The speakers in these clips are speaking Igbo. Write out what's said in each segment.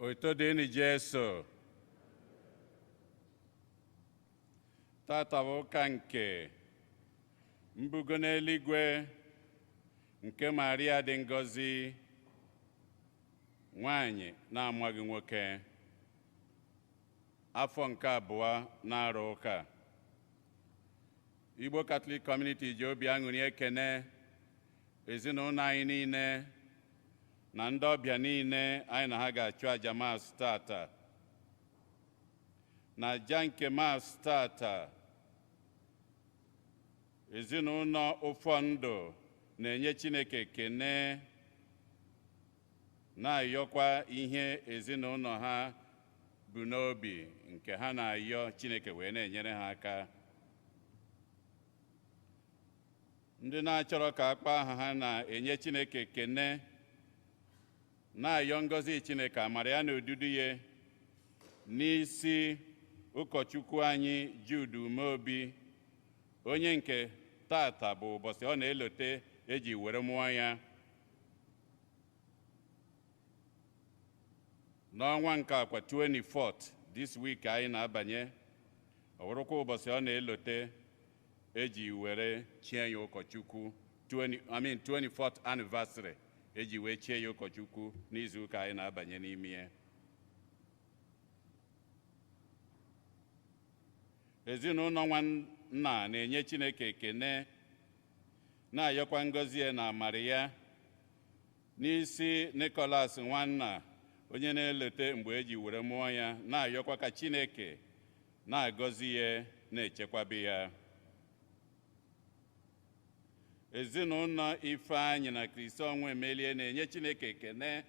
Oitodini Jesu. Tata woka nke mbugo n'eluigwe nke Maria dị ngọzi nwanyị na-amaghị nwoke afọ nke abụọ na-arụ ụka. Igbo Catholic Community ji obi aṅụrị ekene ezinụlọ anyị niile na ndị ọbịa niile anyị na ha ga-achụ aja Mass tata. Na aja nke Mass tata, ezinụlọ ụfọdụ na-enye Chineke ekene na-ayọkwa ihe ezinụlọ ha bụ n'obi nke ha na-ayọ Chineke wee na-enyere ha aka. Ndị na-achọrọ ka akpa aha ha na-enye Chineke ekene na-ayọ ngọzi Chineke amara ya na odudu ya n'isi ụkọchukwu anyị Jude Umeobi, onye nke tata bụ ụbọchị ọ na-elote eji were mụọ ya. N'ọnwa nke akwa 24th this week anyị na-abanye, ọ bụrụkwa ụbọchị ọ na-elote eji were chie ya ụkọchukwu 24th anniversary eji wee chie ya ụkọchukwu n'izu ụka anyị na-abanye n'ime ya. Ezinụlọ nwanna na-enye Chineke ekene na-ayọkwa ngọzi ya na amara ya n'isi Nicholas nwanna, onye na-elote mgbe eji were mụọ ya, na-ayọkwa ka Chineke na-agọzi ya na-echekwaba ya. Ezinụlọ Ifeanyị na Kristiọnwa Emelie na-enye Chineke ekene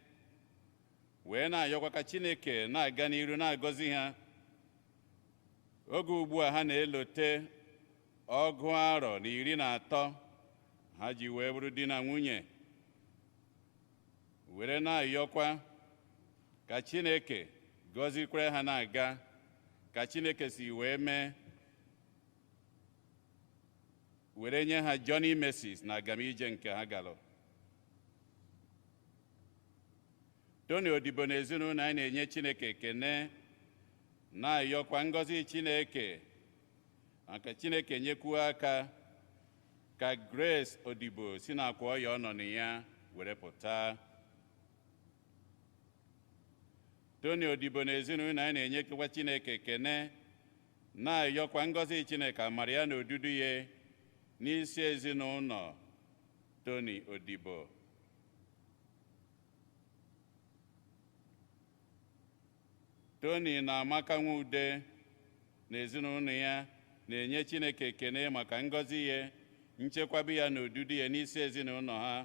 wee na-ayọkwa ka Chineke na-aga n'iru na-agọzi ha. Oge ugbu a ha na-elote 13 ha ji wee bụrụ di na nwunye, were na-ayọkwa ka Chineke gọzikwere ha na-aga ka Chineke si wee mee were nye ha Johnny Mrs na agamije nke ha galụ. Tony Odibo na ezinụlọ anyị na-enye Chineke ekene na-ayọkwa ngọzi Chineke maka Chineke nyekwuo aka ka Grace Odibo si n'akwa ọya ọ nọ na ya were pụta. Tony Odibo na ezinụlọ anyị na-enyekwa Chineke ekene na-ayọkwa ngọzi Chineke amara ya na odudu ya n'isi ezinụlọ Tony Odibo. Tony na Amaka Nwude na ezinụlọ ya na-enye Chineke ekene maka ngọzi ya, nchekwaba ya na odudu ya n'isi ezinụlọ ha,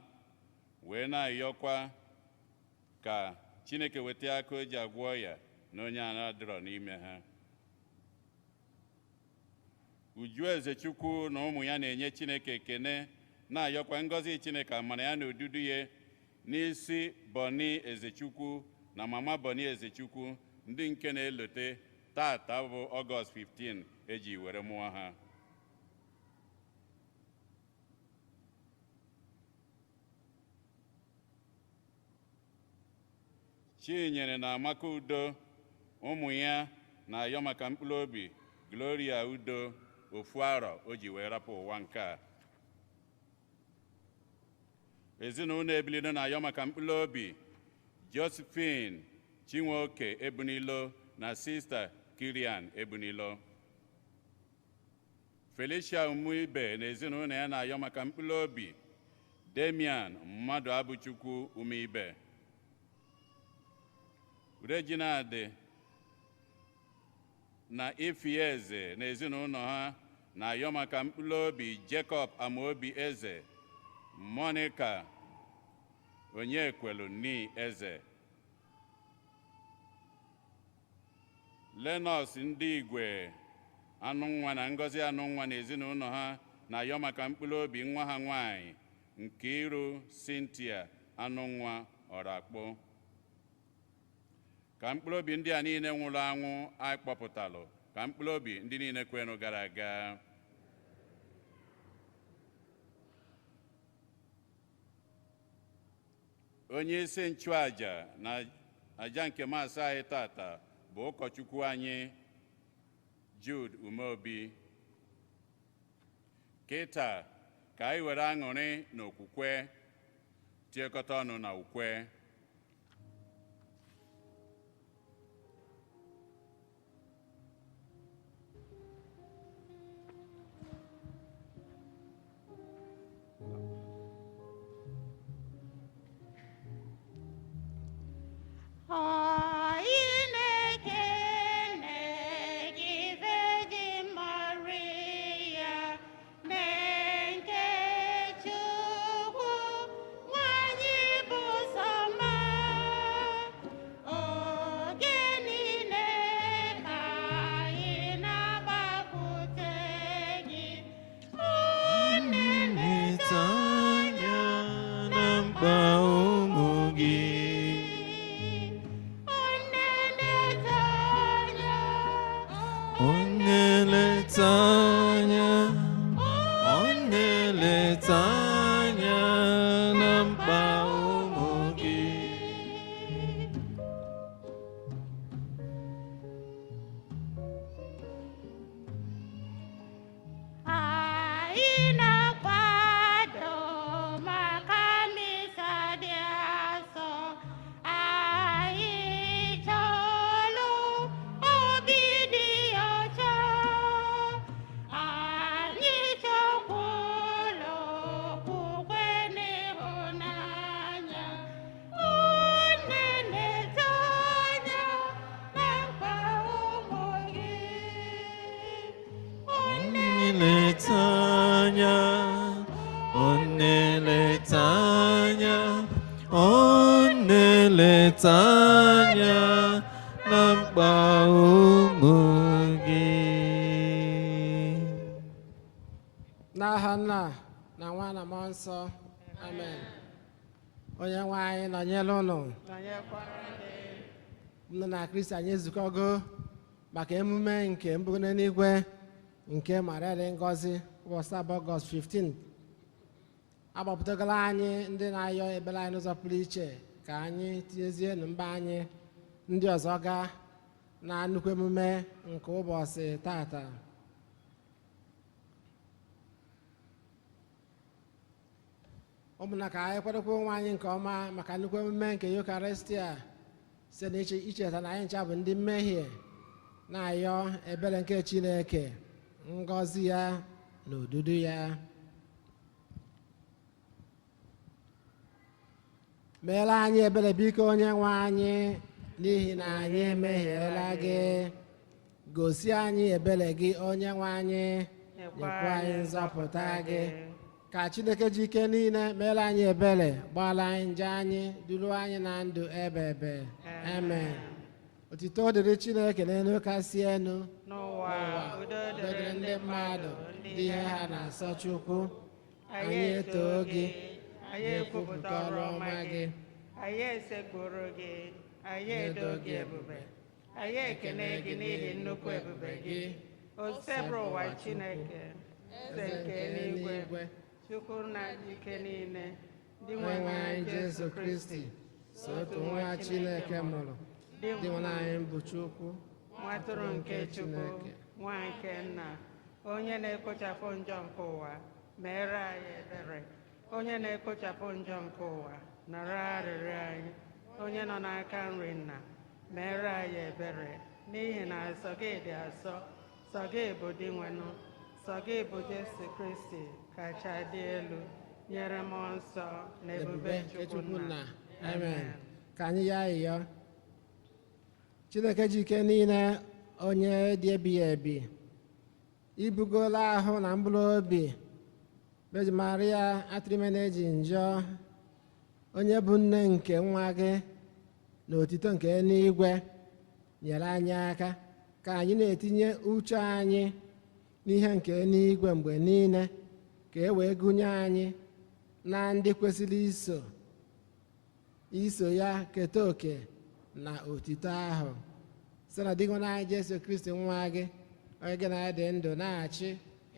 wee na-ayọkwa ka Chineke weta aka o ji agwọ ya na onye a adịrọ n'ime ha. Uju Ezechukwu na ụmụ ya na-enye Chineke ekene na-ayọkwa ngọzi Chineke amara ya na odudu ya n'isi Boni Ezechukwu na mama Boni Ezechukwu, ndị nke na-elote tata bụ Ọgọst 15 eji were mụọ ha. Chinyere na Amaka Udo ụmụ ya na-ayọ maka mkpụrụ obi Gloria Udo ofu arọ o ji wee rapụ ụwa nke a. Ezinụlọ Ebilido na-ayọ maka mkpụrụ obi Josephine Chinwoke Ebunilo na Sista Kirian Ebunilo. Felicia Umuibe na ezinụlọ ya na-ayọ maka mkpụrụ obi Damian Mmadụ Abụchukwu Umuibe. Reginald na Ifieze na ezinụlọ ha na-ayọ maka mkpụrụ obi Jacob Amaobi Eze, Monica Onyekwelu ni Eze. Lenọs Ndị Igwe Anụnwa na Ngọzi Anụnwa na ezinụlọ ha na-ayọ maka mkpụrụ obi nwa ha nwanyị Nkiru Cynthia Anụnwa Ọrakpọ. Ka mkpụrụ obi ndị a niile nwụrụ anwụ anyị kpọpụtalụ ka mkpụrụ obi ndị niile kwenụ gara aga. Onye isi nchụaja na aja nke maasị anyị tata bụ ụkọchukwu anyị Jude Umeobi. Kịta ka anyị were aṅụrị na okwukwe tiekọta ọnụ na ukwe. N'aha Nna na Nwa na Mmụọ Nsọ. Amen. Onye nwe anyị nọnyere unu. Nne na Kristi anyị ezukọgo maka emume nke mbugone n'igwe nke Maria dị Ngọzi ụbọchị Ọgọst 15. Agbapụtagala anyị ndị na-ayọ ebere anyị n'ụzọ pụrụ iche ka anyị tinyezie mba anyị ndị ọzọ gaa na nnukwu emume nke ụbọchị tata. Ụmụnna ka anyị kwadokwa onwe anyị nke ọma maka nnukwu emume nke Eucharistia site n'icheta na anyị ncha bụ ndị mmehie na-ayọ ebere nke Chineke, ngọzi ya na odudu ya. Meela anyị ebere biko onye nwe anyị, n'ihi na anyị emehiela gị. Gosi anyị ebere gị onye nwe anyị, nyekwa anyị nzọpụta gị. Ka Chineke ji ike niile meela anyị ebere, gbaala anyị njọ anyị, duru anyị na ndụ ebe ebe. Amen. Otito dịrị Chineke n'elu kasị elu, n'ụwa udo dịrị ndị mmadụ ndị ihe ha na-asọ Chukwu. Anyị etoo gị, anyị ekwupụta ọrụ ọma gị, anyị esekpụrụ gị, anyị edo gị ebube, anyị ekele gị n'ihi nnukwu ebube gị. Osebụrụ ụwa Chineke, eze nke eluigwe, Chukwu na ike niile, dị nwe anyị Jesu Kristi, so otu nwa Chineke mụrụ, dị nwe anyị bụ Chukwu, nwa atụrụ nke Chukwu, nwa nke Nna, onye na-ekpochapụ njọ nke ụwa, meere anyị ebere. Onye na-ekpochapụ njọ nke ụwa, nara arịrịọ anyị. Onye nọ n'aka nri Nna, meere anyị ebere. N'ihi na sọ gị dị asọ, sọ gị bụ dị nwenụ, sọ gị bụ Jesu Kristi kacha dị elu, nyere Mmụọ Nsọ na ebube Chukwu Nna. Amen. Ka anyị ya ịyọ. Chineke ji ike niile, onye dị ebighị ebi, ibugola ahụ na mkpụrụ obi Virgin Maria atụrụ ime na-eji njọ, onye bụ nne nke nwa gị na otito nke eluigwe, nyere anyị aka ka anyị na-etinye uche anyị n'ihe nke eluigwe mgbe niile, ka e wee gụnye anyị na ndị kwesịrị iso ya keta oke na otito ahụ, site na dịgọ anyị Jesu Kristi nwa gị, onye gị na ya dị ndụ na-achị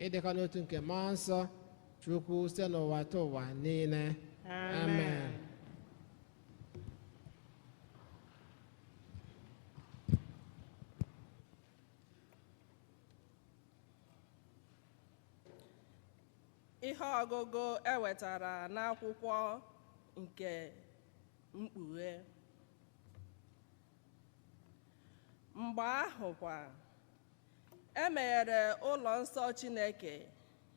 ịdịkọ n'otu nke Mmụọ Nsọ Chukwu site n'ụwa ta ụwa niile. Amen. ihe ọgụgụ ewetara n'akwụkwọ nke mkpughe. Mgbe ahụ kwa, e meghere ụlọ nsọ Chineke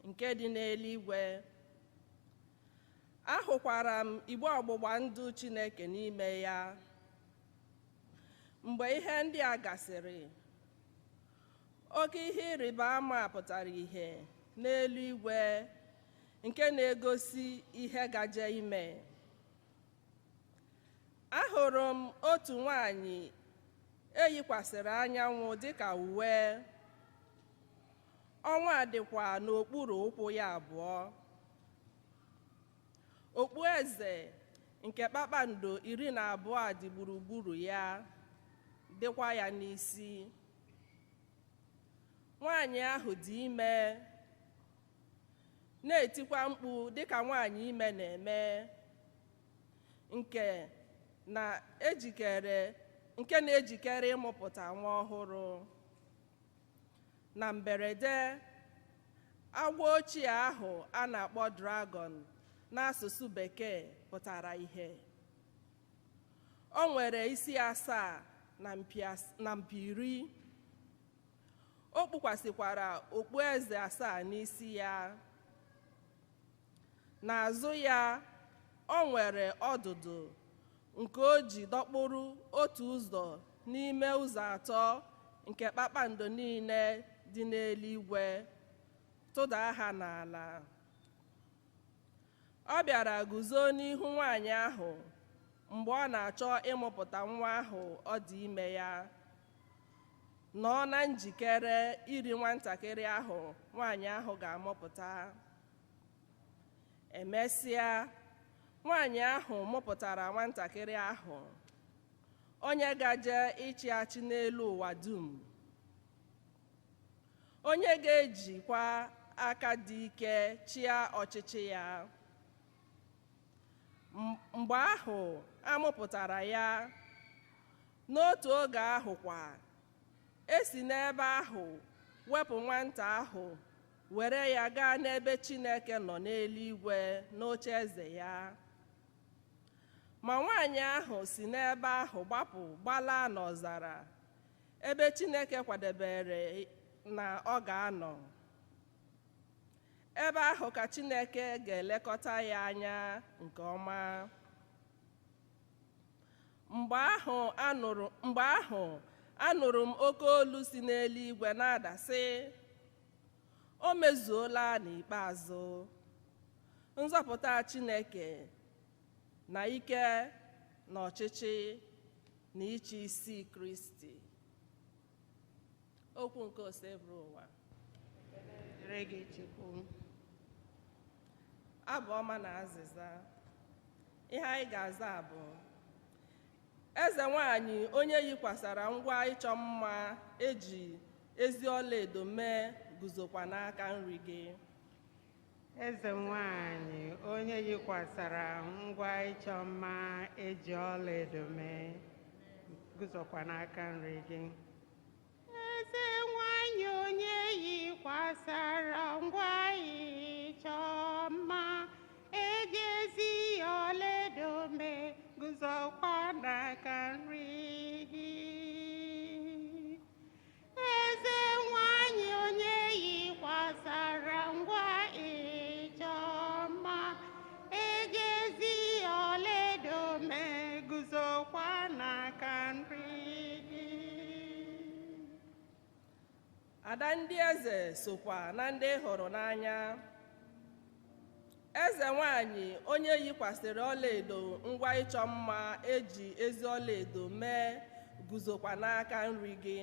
nke dị n'eluigwe. Ahụkwara m igbe ọgbụgba ndụ Chineke n'ime ya. Mgbe ihe ndị a gasịrị, oke ihe ịrịba ama pụtara ihe n'eluigwe nke na-egosi ihe gaje ime. Ahụrụ m otu nwanyị eyikwasịrị anyanwụ dịka uwe. Ọnwa dịkwa n'okpuru ụkwụ ya abụọ. Okpueze nke kpakpando 12 dị gburugburu ya, dịkwa ya n'isi. Nwanyị ahụ dị ime, na-etikwa mkpu dịka nwanyị ime na-eme, nke na-ejikere ịmụpụta nwa ọhụrụ. Na mberede, agwọ ochie ahụ a na-akpọ dragọn n'asụsụ Bekee pụtara ihe. O nwere isi 7 na mpi 10. O kpukwasịkwara okpueze 7 n'isi ya. N'azụ ya, o nwere ọdụdụ nke o ji dọkpụrụ otu ụzọ n'ime ụzọ 3 nke kpakpando niile dị n'eluigwe, tụda ha n'ala. Ọ bịara guzo n'ihu nwanyị ahụ mgbe ọ na-achọ ịmụpụta nwa ahụ ọ dị ime ya, nọ na njikere iri nwatakịrị ahụ nwanyị ahụ ga-amụpụta. Emesịa, nwanyị ahụ mụpụtara nwatakịrị ahụ, onye gaje ịchị achị n'elu ụwa dum, onye ga-ejikwa aka dị ike chịa ọchịchị ya. Mgbe ahụ a mụpụtara ya, n'otu oge ahụ kwa, esi n'ebe ahụ wepụ nwata ahụ, were ya gaa n'ebe Chineke nọ n'eluigwe n'oche eze ya. Ma nwanyị ahụ si n'ebe ahụ gbapụ gbalaa n'ọzara, ebe Chineke kwadebere na ọ ga-anọ. Ebe ahụ ka Chineke ga-elekọta ya anya nke ọma. Mgbe ahụ anụrụ m oke olu si n'eluigwe na-ada sị, o mezuola n'ikpeazụ. Nzọpụta Chineke na ike na ọchịchị na ịchị isi Kristi. Okwu nke oseburu ụwa. Abụ ọma na azịza. Ihe anyị ga-aza bụ: eze nwanyị onye yikwasara ngwa ịchọ mma eji ezi ọlaedo mee guzokwa n'aka nri gị. Eze nwanyị onye yikwasara ngwa ịchọ mma eji ọlaedo mee guzokwa n'aka nri gị. Eze nwanyị onye yikwasara ngwa ịchọ mma eji ezi ọlaedo mee guzokwa n'aka nri gị. Eze nwanyị onye yikwasara ngwa ịchọ mma eji ezi ọlaedo mee guzokwa n'aka nri gị. Ada ndị eze sokwa na ndị hụrụ n'anya. Eze nwanyị onye yikwasịrị ọlaedo ngwa ịchọ mma eji ezi ọlaedo mee guzokwa n'aka nri gị.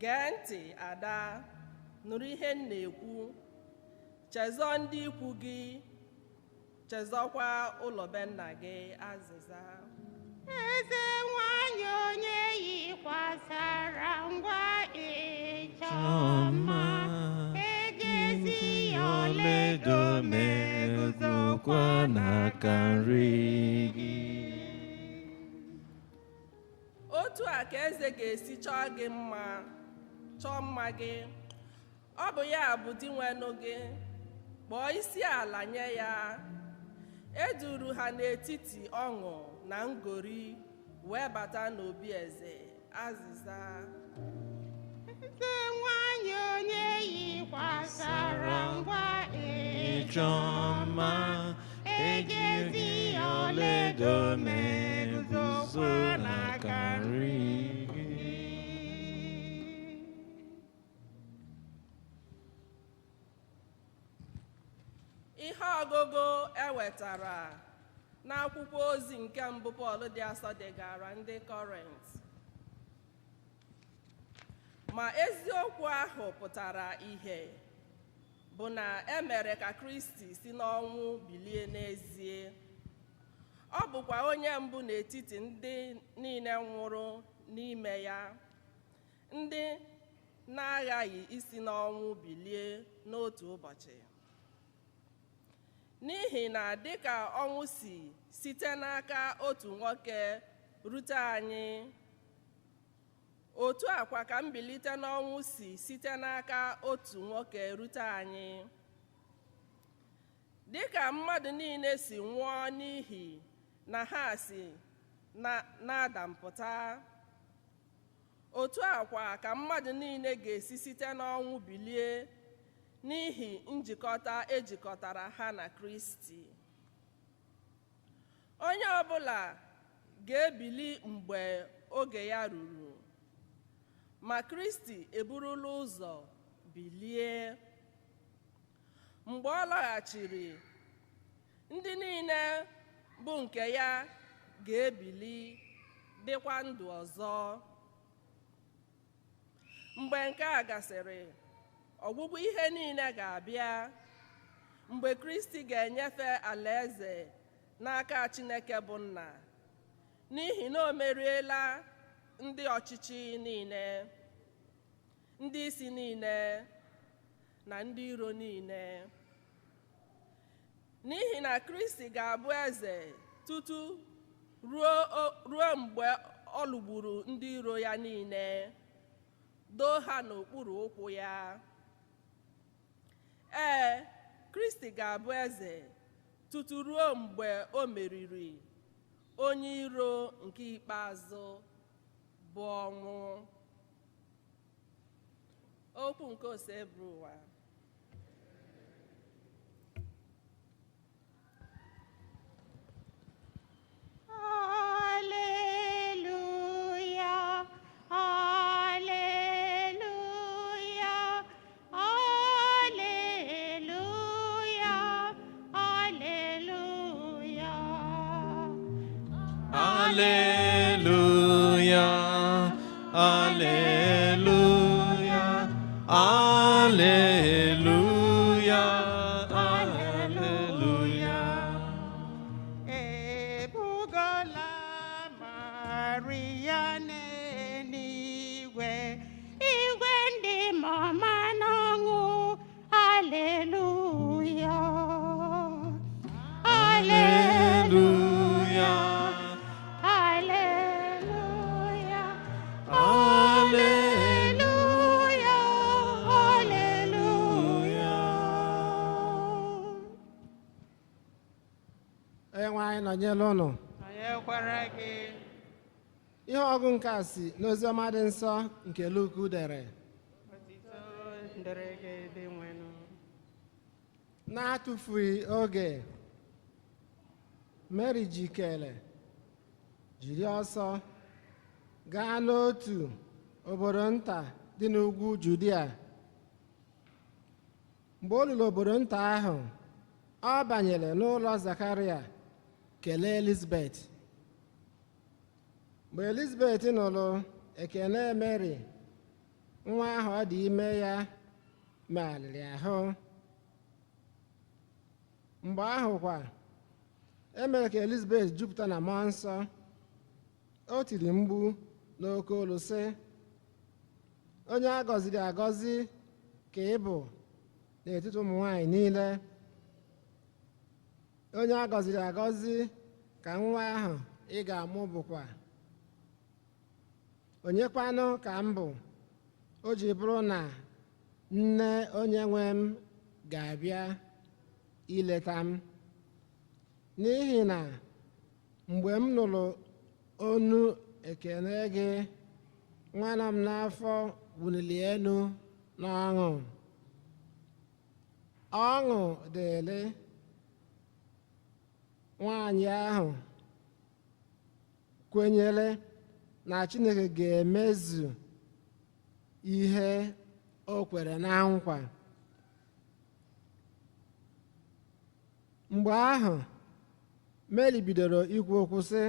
Gee ntị, Ada, nụrụ ihe m na-ekwu. Chezọọ ndị ikwu gị, chezọkwa ụlọ be nna gị. Azịza. Eze nwanyị onye yikwasara ngwa ịchọ mma eji ezi ọlaedo mee guzokwa n'aka nri gị. Otu a ka eze ga-esi chọọ gị mma, chọọ mma gị. Ọ bụ ya bụ di nwenụ gị, kpọọ isi ala nye ya. Eduru ha n'etiti ọṅụ na ngori wee bata n'obi eze. Azịza: Eze nwanyị onye yikwasara ngwa ịchọ mma, ejiri ọlaedo mee guzokwa n'aka nri gị. Ihe ọgụgụ ewetara n'akwụkwọ ozi nke mbụ Pọl dị asọ degara ndị Kọrint. Ma eziokwu ahụ pụtara ihe bụ na e mere ka Kristi si n'ọnwụ bilie n'ezie. Ọ bụkwa onye mbụ n'etiti ndị niile nwụrụ n'ime ya, ndị na-aghaghị isi n'ọnwụ bilie n'otu ụbọchị. N'ihi na dịka ọnwụ si site n'aka otu nwoke rute anyị, otu akwa ka mbilite n'ọnwụ si site n'aka otu nwoke rute anyị. Dịka mmadụ niile si nwụọ n'ihi na ha si n'Adam pụta, otu akwa ka mmadụ niile ga-esi site n'ọnwụ bilie n'ihi njikọta ejikọtara ha na Kristi. Onye ọbụla ga-ebili mgbe oge ya ruru, ma Kristi eburula ụzọ bilie. Mgbe ọ lọghachiri, ndị niile bụ nke ya ga-ebili dịkwa ndụ ọzọ. Mgbe nke a gasịrị, ọgwụgwụ ihe niile ga-abịa, mgbe Kristi ga-enyefe alaeze n'aka Chineke bụ Nna, n'ihi na o meriela ndị ọchịchị niile, ndị isi niile na ndị iro niile. N'ihi na Kristi ga-abụ eze tutu ruo mgbe ọ lụgburu ndị iro ya niile, doo ha n'okpuru ụkwụ ya. Ee, Kristi ga-abụ eze tutu ruo mgbe o meriri onye iro nke ikpeazụ bụ ọnwụ. Okwu nke ose bụ ụwa. Hallelujah, hallelujah, hallelujah, hallelujah. Hallelujah, hallelujah, hallelujah, hallelujah. Ebugola Maria n'eluigwe, igwe ndị mama n'ọṅụ. Hallelujah, Hallelujah, hallelujah, hallelujah, hallelujah. Onye nwe anyị nọnyere ụnụ. Anyị ekwere gị. Ihe ọgụ nke a si n'oziọma dị nsọ nke Luku dere. Otito dịrị gị dị nwenụ. Na-atụfughị oge, Mary jikere jiri ọsọ gaa n'otu obodo nta dị n'ugwu Judia. Mgbe o luru obodo nta ahụ, ọ banyere n'ụlọ Zakaria kelee Elizabeth. Mgbe Elizabeth nụrụ ekele Mary, nwa ahụ ọ dị ime ya megharịrị ahụ. Mgbe ahụ kwa, e mere ka Elizabeth jupụta na mmụọ nsọ. O tiri mkpu n'oke olu sị, onye a gọziri agọzi ka ị bụ n'etiti ụmụ nwanyị niile. Onye a gọziri agọzi ka nwa ahụ ị ga-amụ bụkwa. Onyekwanụ ka m bụ, o ji bụrụ na nne onye nwe m ga-abịa ileta m, n'ihi na mgbe m nụrụ onu ekele gị, nwana m n'afọ wuliri elu n'ọṅụ. Ọṅụ dịrị nwanyị ahụ kwenyere na Chineke ga-emezu ihe o kwere na nkwa. Mgbe ahụ Mary bidoro ikwu okwu sị,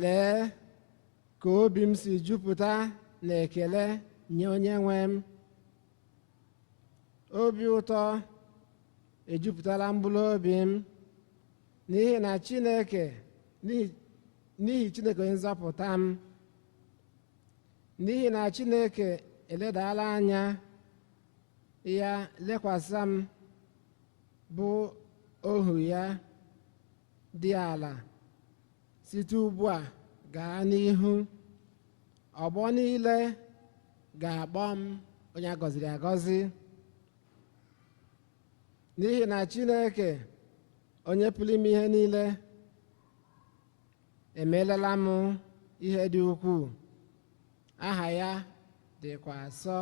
lee ka obi m si jupụta na ekele nye onye nwe m. Obi ụtọ ejupụtala mkpụrụ obi m n'ihi Chineke onye nzọpụta m, n'ihi na Chineke eledala anya ya lekwasị m bụ ohu ya dị ala. Site ugbu a gaa n'ihu, ọgbọ niile ga-akpọ m onye a gọziri agọzi, n'ihi na Chineke onye pụrụ ime ihe niile emeela m ihe dị ukwuu. Aha ya dịkwa asọ.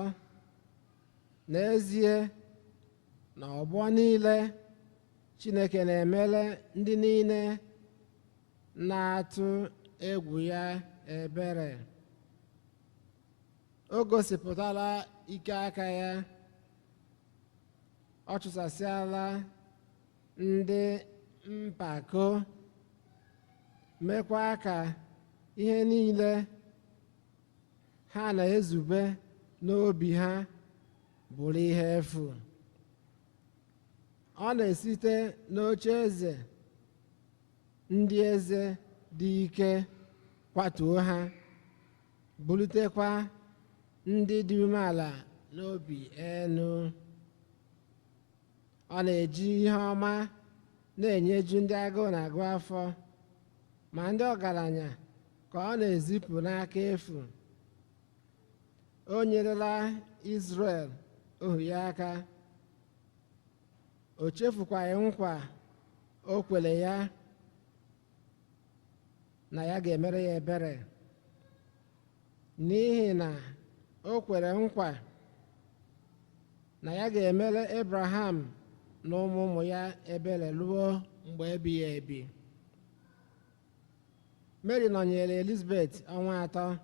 N'ezie na ọgbọ niile Chineke na-emere ndị niile na-atụ egwu ya ebere. O gosipụtala ike aka ya, ọ chụsasịala ndị mpako, mekwa ka ihe niile ha na-ezube n'obi ha bụrụ ihe efu. Ọ na-esite n'oche eze ndị eze dị ike kwatuo ha, bulitekwa ndị dị umeala n'obi elu. Ọ na-eji ihe ọma na-enyeju ndị agụụ na-agụ afọ, ma ndị ọgaranya ka ọ na-ezipụ n'aka efu. O nyerela Izrel ohu ya aka, o chefukwaghị nkwa o kwere ya na ya ga-emere ya ebere, n'ihi na o kwere nkwa na ya ga-emere Abraham na ụmụ ụmụ ya ebere ruo mgbe ebighị ebi. Mary nọnyere Elizabeth ọnwa 3.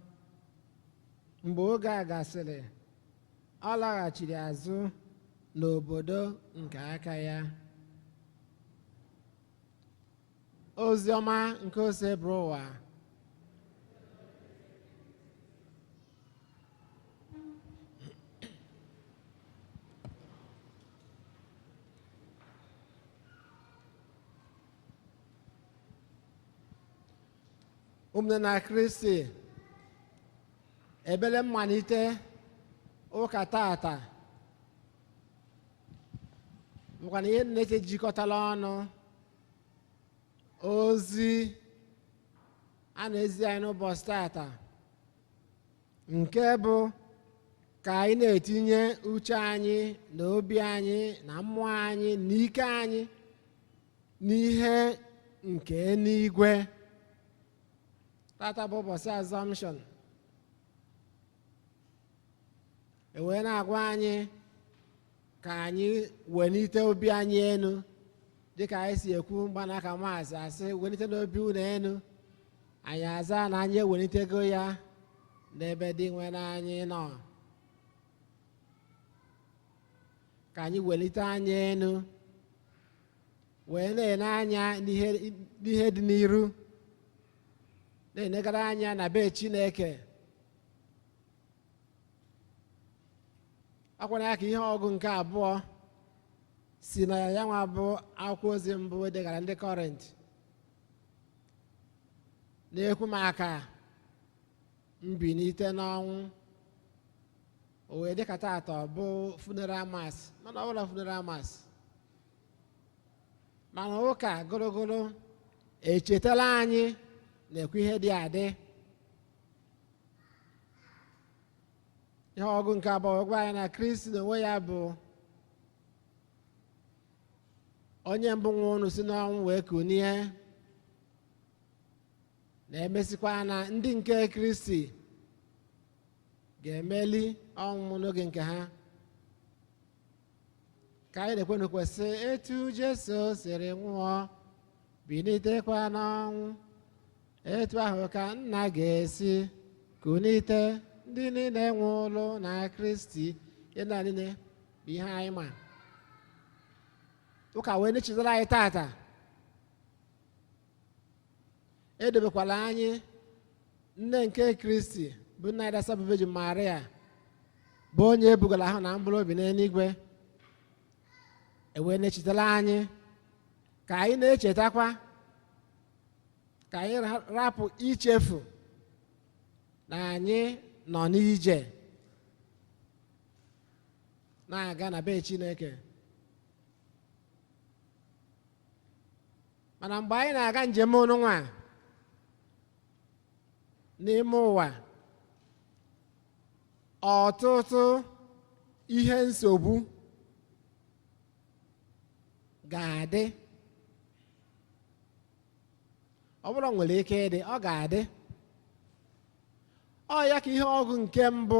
Mgbe oge a gasịrị, ọ laghachiri azụ n'obodo nke aka ya. Ozi ọma nke ose bụrụ ụwa. Ụmụnne na Kristi, ebere mmalite ụka tata bụkwa na ihe Chineke jikọtara ọnụ. Ozi a na-ezi anyị n'ụbọchị tata nke bụ ka anyị na-etinye uche anyị na obi anyị na mmụọ anyị na ike anyị n'ihe nke n'igwe. Tata bụ ụbọchị asọmpshọn. Wee na-agwa anyị ka anyị welite obi anyị elu, dịka anyị si ekwu mgbanaka maazị asị welite n'obi unu elu. Anyị aza na anyị ewelitego ya n'ebe dị nwere anyị nọ. Ka anyị welite anyị elu wee na-ele anya n'ihe dị n'iru, na-enegara anya na be Chineke. Akwana ya ka ihe ọgụ nke abụọ si na ya nwa bụ akwụkwọ ozi mbụ edegara ndị Kọrint, na-ekwu maka mbilite n'ọnwụ. O wee dịka tata ọ bụ funeral mass, mana ọ bụla funeral mass, mana ụka gụrụgụrụ echetala anyị na-ekwu ihe dị adị. Ihe ọgụ nke abụọ gwa anyị na Kristi n'onwe ya bụ onye mbụ nwe unu si n'ọnwụ wee kunie, na-emesikwa na ndị nke Kristi ga-emeli ọnwụ n'oge nke ha. Ka anyị na-ekwe kwesị etu Jesu siri nwụọ bilitekwa n'ọnwụ, etu ahụ ka Nna ga-esi kunite ndị niile nwụrụ na Kristi. Ihe ndị a niile bụ ihe anyị ma. Ụka wee na-echetara anyị tata, edobekwala anyị nne nke Kristi bụ nna anyị Dasabụ Virgin Maria, bụ onye ebugara ahụ na mkpụrụ obi n'eluigwe. Ewee na-echetara anyị ka anyị na-echetakwa, ka anyị rapụ ichefu na anyị nọ n'ije na-aga na be Chineke. Mana mgbe anyị na-aga njem ọnụnwa n'ime ụwa, ọtụtụ ihe nsogbu ga-adị. Ọ bụrụ nwere ike ịdị, ọ ga-adị. Ọ ya ka ihe ọgụ nke mbụ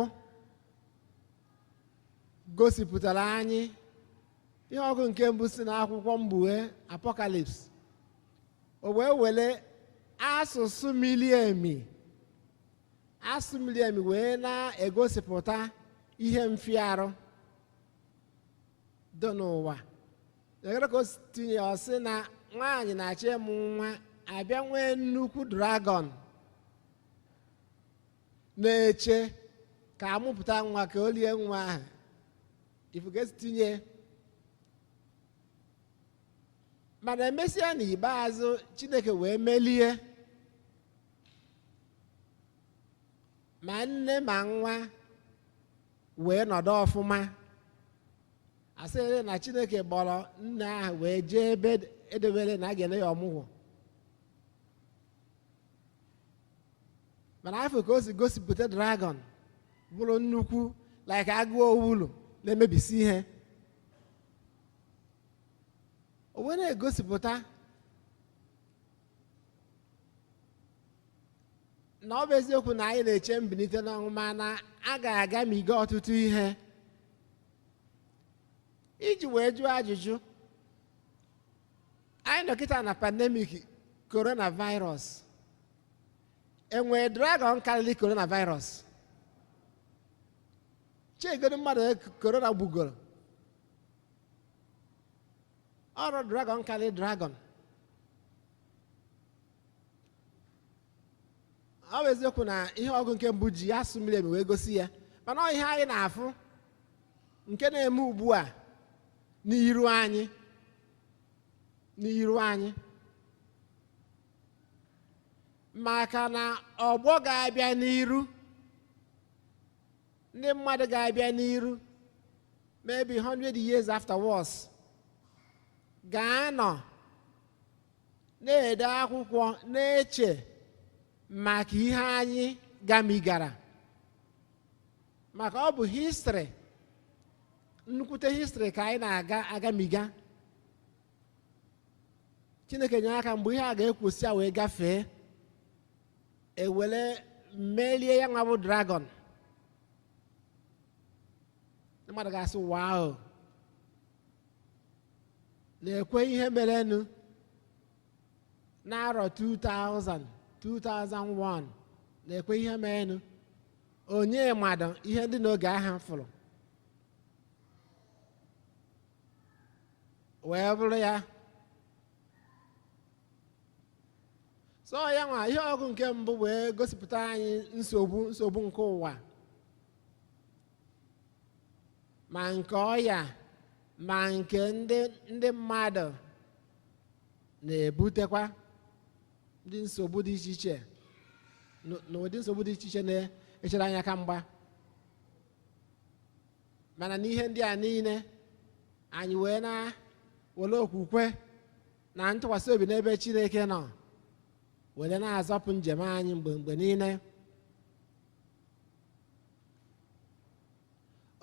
gosipụtara anyị, ihe ọgụ nke mbụ si n'akwụkwọ Mkpughe Apọkalips. O wee were asụsụ miri emi wee na-egosipụta ihe mfiarụ dị n'ụwa. Ka o tinye ọsị na nwaanyị na-achọ ịmụ nwa, abịa nwee nnukwu dragọn na-eche ka amụpụta nwa, ka o lie nwa ahụ. Ifugesi tinye, mana emesịa n'ikpeazụ Chineke wee melie, ma nne ma nwa wee nọdụ ọfụma. Asịrị na Chineke kpọrọ nne ahụ wee jee ebe edebere na a ga-enye ya ọmụgwọ. Mana afọ ka o si gosipụta dragọn bụrụ nnukwu like agụ owulu na-emebisi ihe. O wee na-egosipụta na ọ bụ eziokwu na anyị na-eche mbilite n'ọnwụ, mana a ga-agamiga ọtụtụ ihe. Iji wee jụọ ajụjụ, anyị nọ kịta na pandemic coronavirus. Enwee dragọn karịrị coronavirus? Chegodo mmadụ corona gbugoro. Ọrụ dragọn karịrị dragọn. Ọ bụ eziokwu na ihe ọgụ nke mbụ ji asụ mmiri emi wee gosi ya, mana ọ ihe anyị na-afụ nke na-eme ugbu a n'iru anyị, maka na ọgbọ ga-abịa n'iru, ndị mmadụ ga-abịa n'iru, maybe 100 years afterwards, ga-anọ na-ede akwụkwọ na-eche maka ihe anyị gamigara, maka ọ bụ histrị, nnukwute histrị ka anyị na-agamiga. Chineke nye aka mgbe ihe a ga-ekwusi a wee gafee, ewere melie ya nwa bụ dragọn. Mmadụ ga-asị wow, na-ekwe ihe merenụ n'arọ 2001, na-ekwe ihe merenụ. Onye mmadụ ihe ndị n'oge ahụ fụrụ wee bụrụ ya. So ya nwa ihe ọgụ nke mbụ wee gosipụta anyị nsogbu nke ụwa, ma nke ọya, ma nke ndị mmadụ na-ebutekwa ndị nsogbu dị iche iche, na ụdị nsogbu dị iche iche na-echere anya ka mgba. Mana n'ihe ndị a niile, anyị wee na-were okwukwe na ntụkwasị obi n'ebe Chineke nọ were na-azọpụ njem anyị mgbe niile.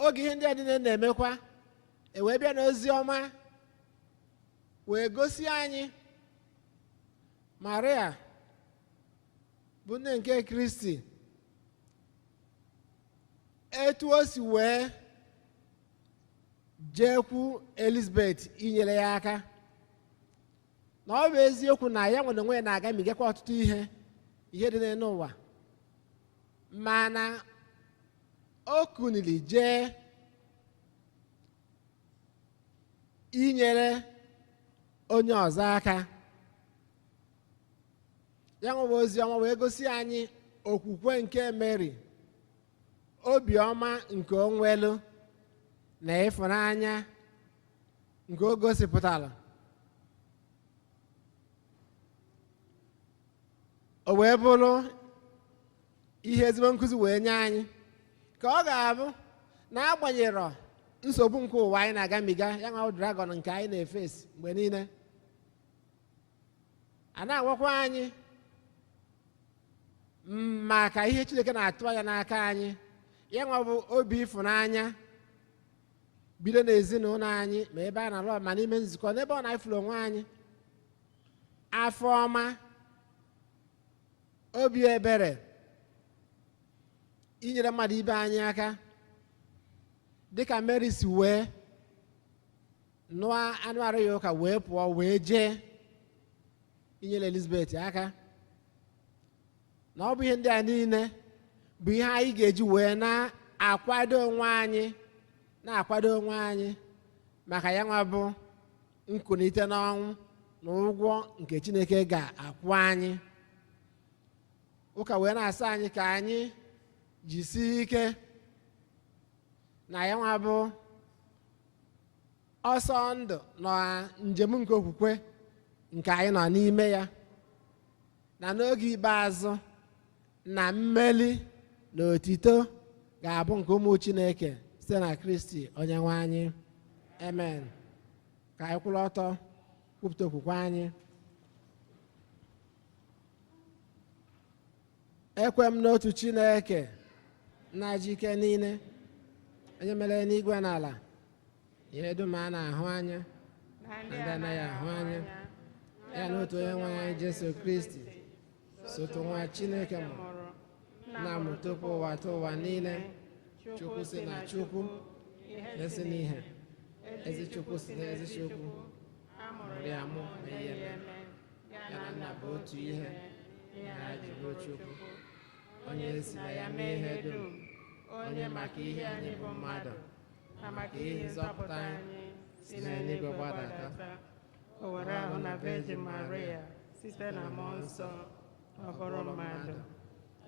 Oge ihe ndị a niile na-emekwa, ewee bịa n'ozi ọma wee gosi anyị Maria bụ nne nke Kristi etu o si wee jekwu Elizabeth inyere ya aka, na ọ bụ eziokwu na ya nwere onwe ya na-agamigakwa ọtụtụ ihe dị n'ụwa, mana o kunili jee inyere onye ọzọ aka. Ya nwere ozi ọma wee gosi anyị okwukwe nke Mary, obiọma nke onwelu na ịfụnanya nke o gosipụtara. O wee bụrụ ihe ezigbo nkụzi wee nye anyị, ka ọ ga-abụ na agbanyerọ nsogbu nke ụwa anyị na-agamiga, ya nwa dragọn nke anyị na-efesi mgbe niile, a na-agwakwa anyị maka ihe Chineke na-atụ anya n'aka anyị, ya nwa bụ obi ịfụnanya bido n'ezinụlọ anyị, ma ebe a na-alụ ma n'ime nzukọ, n'ebe ọ na-efuru onwe anyị, afọ ọma, obi ebere, inyere mmadụ ibe anyị aka, dịka Mary si wee nụọ anụ arụ ya ụka wee pụọ wee jee inyere Elizabeth aka. Na ọ bụ ihe ndị a niile bụ ihe anyị ga-eji wee na-akwado onwe anyị maka ya nwa bụ nkunite n'ọnwụ na ụgwọ nke Chineke ga-akwụ anyị. Ụka wee na-asa anyị ka anyị jisie ike na ya nwa bụ ọsọ ndụ na njem nke okwukwe nke anyị nọ n'ime ya, na n'oge ikpeazụ na mmeli na otito ga-abụ nke ụmụ Chineke site na Kristi Onyenwe anyị. Amen. Ka anyị kwụrụ ọtọ kwupụta okwukwe anyị. Ekwe m n'otu Chineke na-ajị ike niile, onye mere n'igwe na ala, ihe dum a na-ahụ anya na ndị anaghị ahụ anya, ya na otu onye nwe anyị Jesu Kristi, sotu nwa Chineke mụrụ, na-amụ tupu ụwa tụ ụwa niile, Chukwu si na Chukwu, esi n'ihe, ezi Chukwu si na ezi Chukwu, amụrụ ya amụ na ihe eme, ya na nna bụ otu ihe, ya ji bụ Chukwu, onye si na ya mee ihe dum, onye maka ihe anyị bụ mmadụ, na maka ihe nzọpụta anyị si n'eluigwe gbadata, o were ahụ na Virgin Maria site na mmụọ nsọ, ọ bụrụ mmadụ,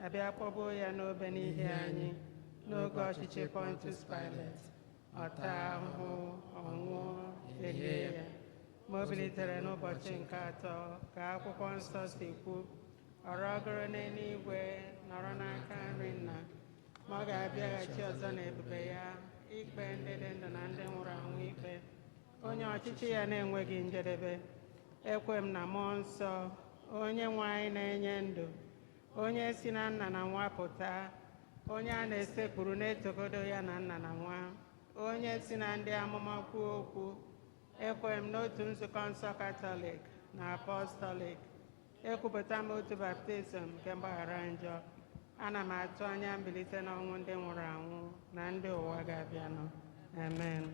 abịa kpọgbuo ya n'obe n'ihe anyị n'oge ọchịchị Pontius Pilate, ọ taa ahụhụ, ọnwụọ, elie ya, ma o bilitere n'ụbọchị nke atọ ka akwụkwọ nsọ si kwu, ọ rọgoro n'eluigwe, nọrọ n'aka nri Nna, ma ọ ga-abịaghachi ọzọ n'ebube ya ikpe ndị dị ndụ na ndị nwụrụ anwụ ikpe. Onye ọchịchị ya na-enweghị njedebe. Ekwe m na mmụọ nsọ, onye nwe anyị na-enye ndụ, onye si na Nna na Nwa pụta, onye a na-esekpuru na-etogodo ya na Nna na Nwa, onye si na ndị amụma kwuo okwu. Ekwe m n'otu nzukọ nsọ Katọlik na Apọstọlik. Ekwupụta m otu baptizim nke mgbaghara njọ. Ana m atụ anya mbilite n'ọnwụ ndị nwụrụ anwụ na ndị ụwa ga-abịanụ. Amen.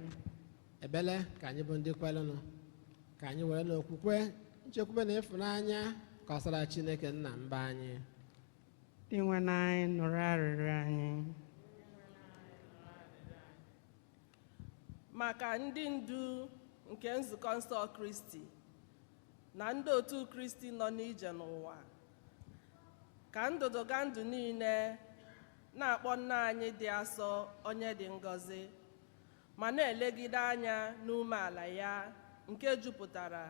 Ebele ka anyị bụ ndị kwelenụ, ka anyị were n'okwukwe, nchekwube na ịfụnanya kọsara Chineke nna mba anyị. Dị nwe anyị nụrụ arịrịọ anyị. Maka ndị ndu nke nzukọ nsọ Kristi na ndị otu Kristi nọ n'ije n'ụwa, ka ndụdụga ndụ niile na-akpọ nna anyị dị asọ onye dị ngọzi, ma na-elegide anya n'umeala ya nke jupụtara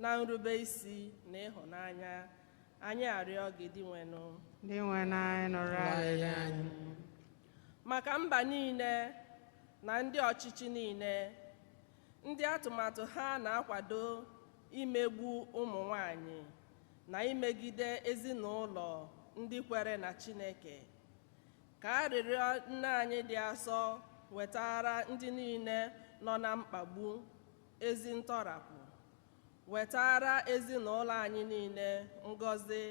na nrube isi na ịhụnanya, anyị arịọ gị dị nwenụ. Dị nwe anyị nụrụ arịrịọ anyị. Maka mba niile na ndị ọchịchị niile, ndị atụmatụ ha na-akwado imegbu ụmụ nwanyị na imegide ezinụlọ ndị kwere na Chineke, ka arịrịọ nna anyị dị asọ wetara ndị niile nọ na mkpagbu ezi ntọrapụ, wetara ezinụlọ anyị niile ngọzi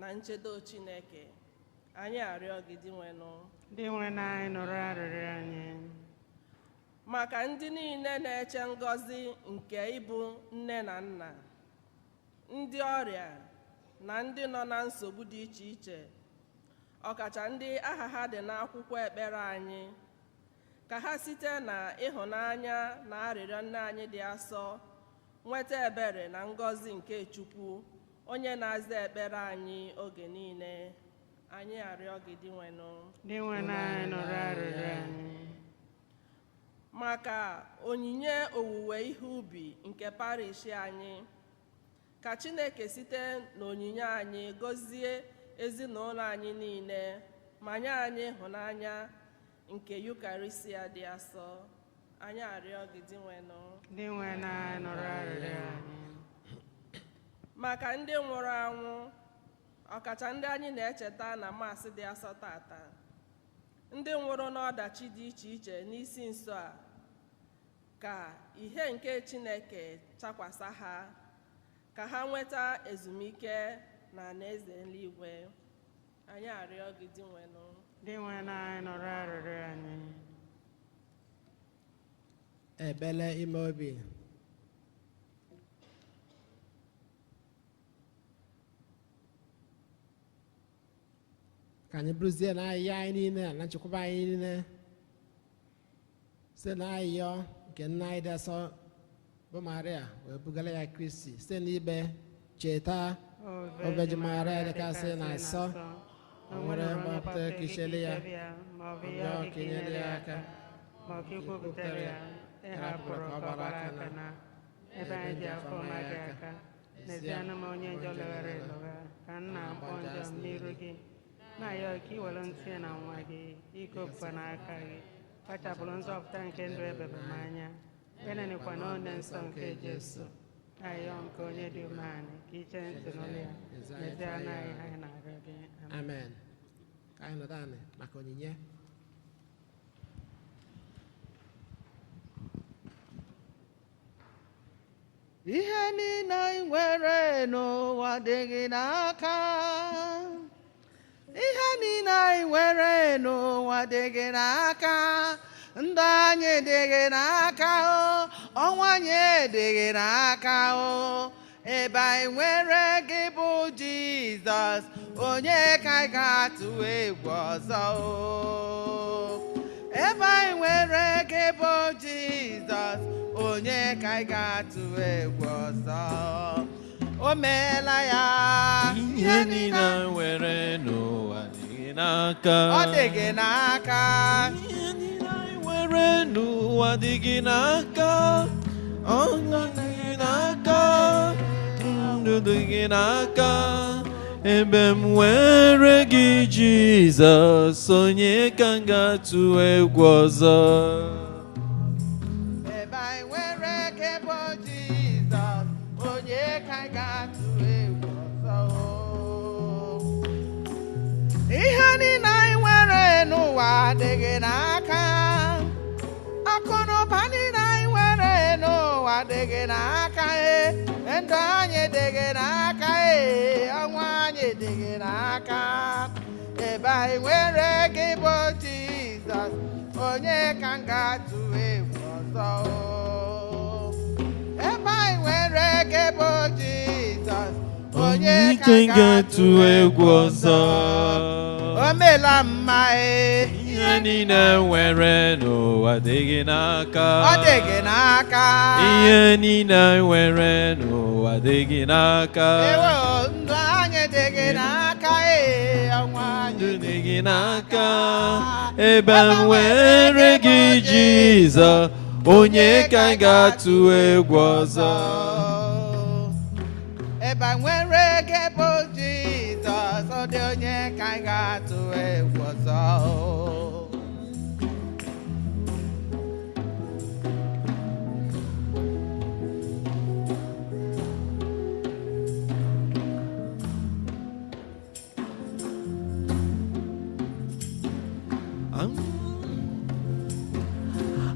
na nchedo Chineke. Anyị arịọ gị dị nwenụ. Dị nwe anyị nụrụ arịrịọ anyị. Maka ndị niile na-eche ngọzi nke ịbụ nne na nna, ndị ọrịa na ndị nọ na nsogbu dị iche iche, ọkacha ndị aha ha dị n'akwụkwọ ekpere anyị, ka ha site na ịhụnanya na arịrịọ nne anyị dị asọ nweta ebere na ngọzi nke Chukwu, onye na-aza ekpere anyị oge niile. Anyị arịọ gị dị nwenụ. Dị nwe anyị nụrụ arịrịọ anyị. Maka onyinye owuwe ihe ubi nke parish anyị, ka Chineke site n'onyinye anyị gọzie ezinụlọ anyị niile ma nye anyị ịhụnanya nke Yukarịstia dị asọ. Anyị arịọ gị dị nwenụ. Dị nwe anyị nụrụ arịrịọ anyị. Maka ndị nwụrụ anwụ, ọkacha ndị anyị na-echeta na Maasị dị asọ tata, ndị nwụrụ n'ọdachi dị iche iche n'isi nso a, ka ihe nke Chineke chakwasa ha, ka ha nweta ezumike na alaeze eluigwe. Anyị arịọ gị dị nwenụ. Dị nwe anyị nụrụ arịrịọ anyị. Ebele ime obi. Ka anyị bụrụzie na ahịhịa anyị niile na nchekwaba anyị niile site na ahịhịa nke nna anyị dị asọ bụ Maria wee bugara ya Kristi site n'ibe cheta o Virgin Maria dịkasị na asọ o nwere mgbapụta kechele ya ma ọ bụ ọbịa ya ka enyere ya aka ma ọ ka ikwupụtara ya ịhapụrụ ka ọ gbara aka na ebe anyị ji afọ ọma gị aka. N'ezianụ m onye njọ lọghara elogha ka m na-akpọ njọ m n'iru gị, na-ayọ ka i were ntị na nwa gị ikopụkwa n'aka gị, kpachapụrụ nzọpụta nke ndụ ebebe m anya, enenekwa na one nsọ nke Jesu. Ayọ nke onye dị umeanị ka iche ntị n'olu ya, n'ezianụ anyị na-arịọ gị. amen. Ka anyị nọdụ anị maka onyinye. Ihe niile anyị nwere n'ụwa dị gị n'aka. Ihe niile anyị nwere n'ụwa dị gị n'aka. Ndụ anyị dị gị n'aka o, ọnwụ anyị dị gị n'aka o. Ebe anyị nwere gị bụ Jizọs, onye ka anyị ga-atụ egwu ọzọ o. Ebe anyị nwere gị bụ Jizọs, onye ka anyị ga-atụ egwu ọzọ. O meela ya. Ihe niile anyị nwere n'ụwa dị gị n'aka. Ọ dị gị n'aka. Ihe niile anyị nwere n'ụwa dị gị n'aka. Ọṅụ dị gị n'aka. Ndụ dị gị n'aka. Ebe m nwere gị Jizọs, onye ka m ga-atụ egwu ọzọ. Ebe anyị nwere gị bụ Jizọs, onye ka anyị ga-atụ egwu ọzọ. Ihe niile anyị nwere n'ụwa dị gị n'aka. Akụ na ụba niile anyị nwere n'ụwa dị gị n'aka. Ndụ anyị dị gị n'aka. Ọnwụ anyị dị gị n'aka. Ebe anyị nwere gị bụ Jizọs, onye ka m ga-atụ egwu ọzọ. Ebe anyị nwere gị bụ Jizọs, onye ka m ga-atụ egwu ọzọ. O meela mma. Ihe niile nwere n'ụwa dị gị n'aka. Ọ dị gị n'aka. Ihe niile nwere n'ụwa dị gị n'aka. Ewo, ndụ anyị dị gị n'aka. Ọnwụ anyị Ndụ dị gị n'aka. Ebe m nwere gị Jizọs, onye ka anyị ga-atụ egwu ọzọ. Ebe anyị nwere gị bụ Jizọs, ọ dị onye ka anyị ga-atụ egwu ọzọ.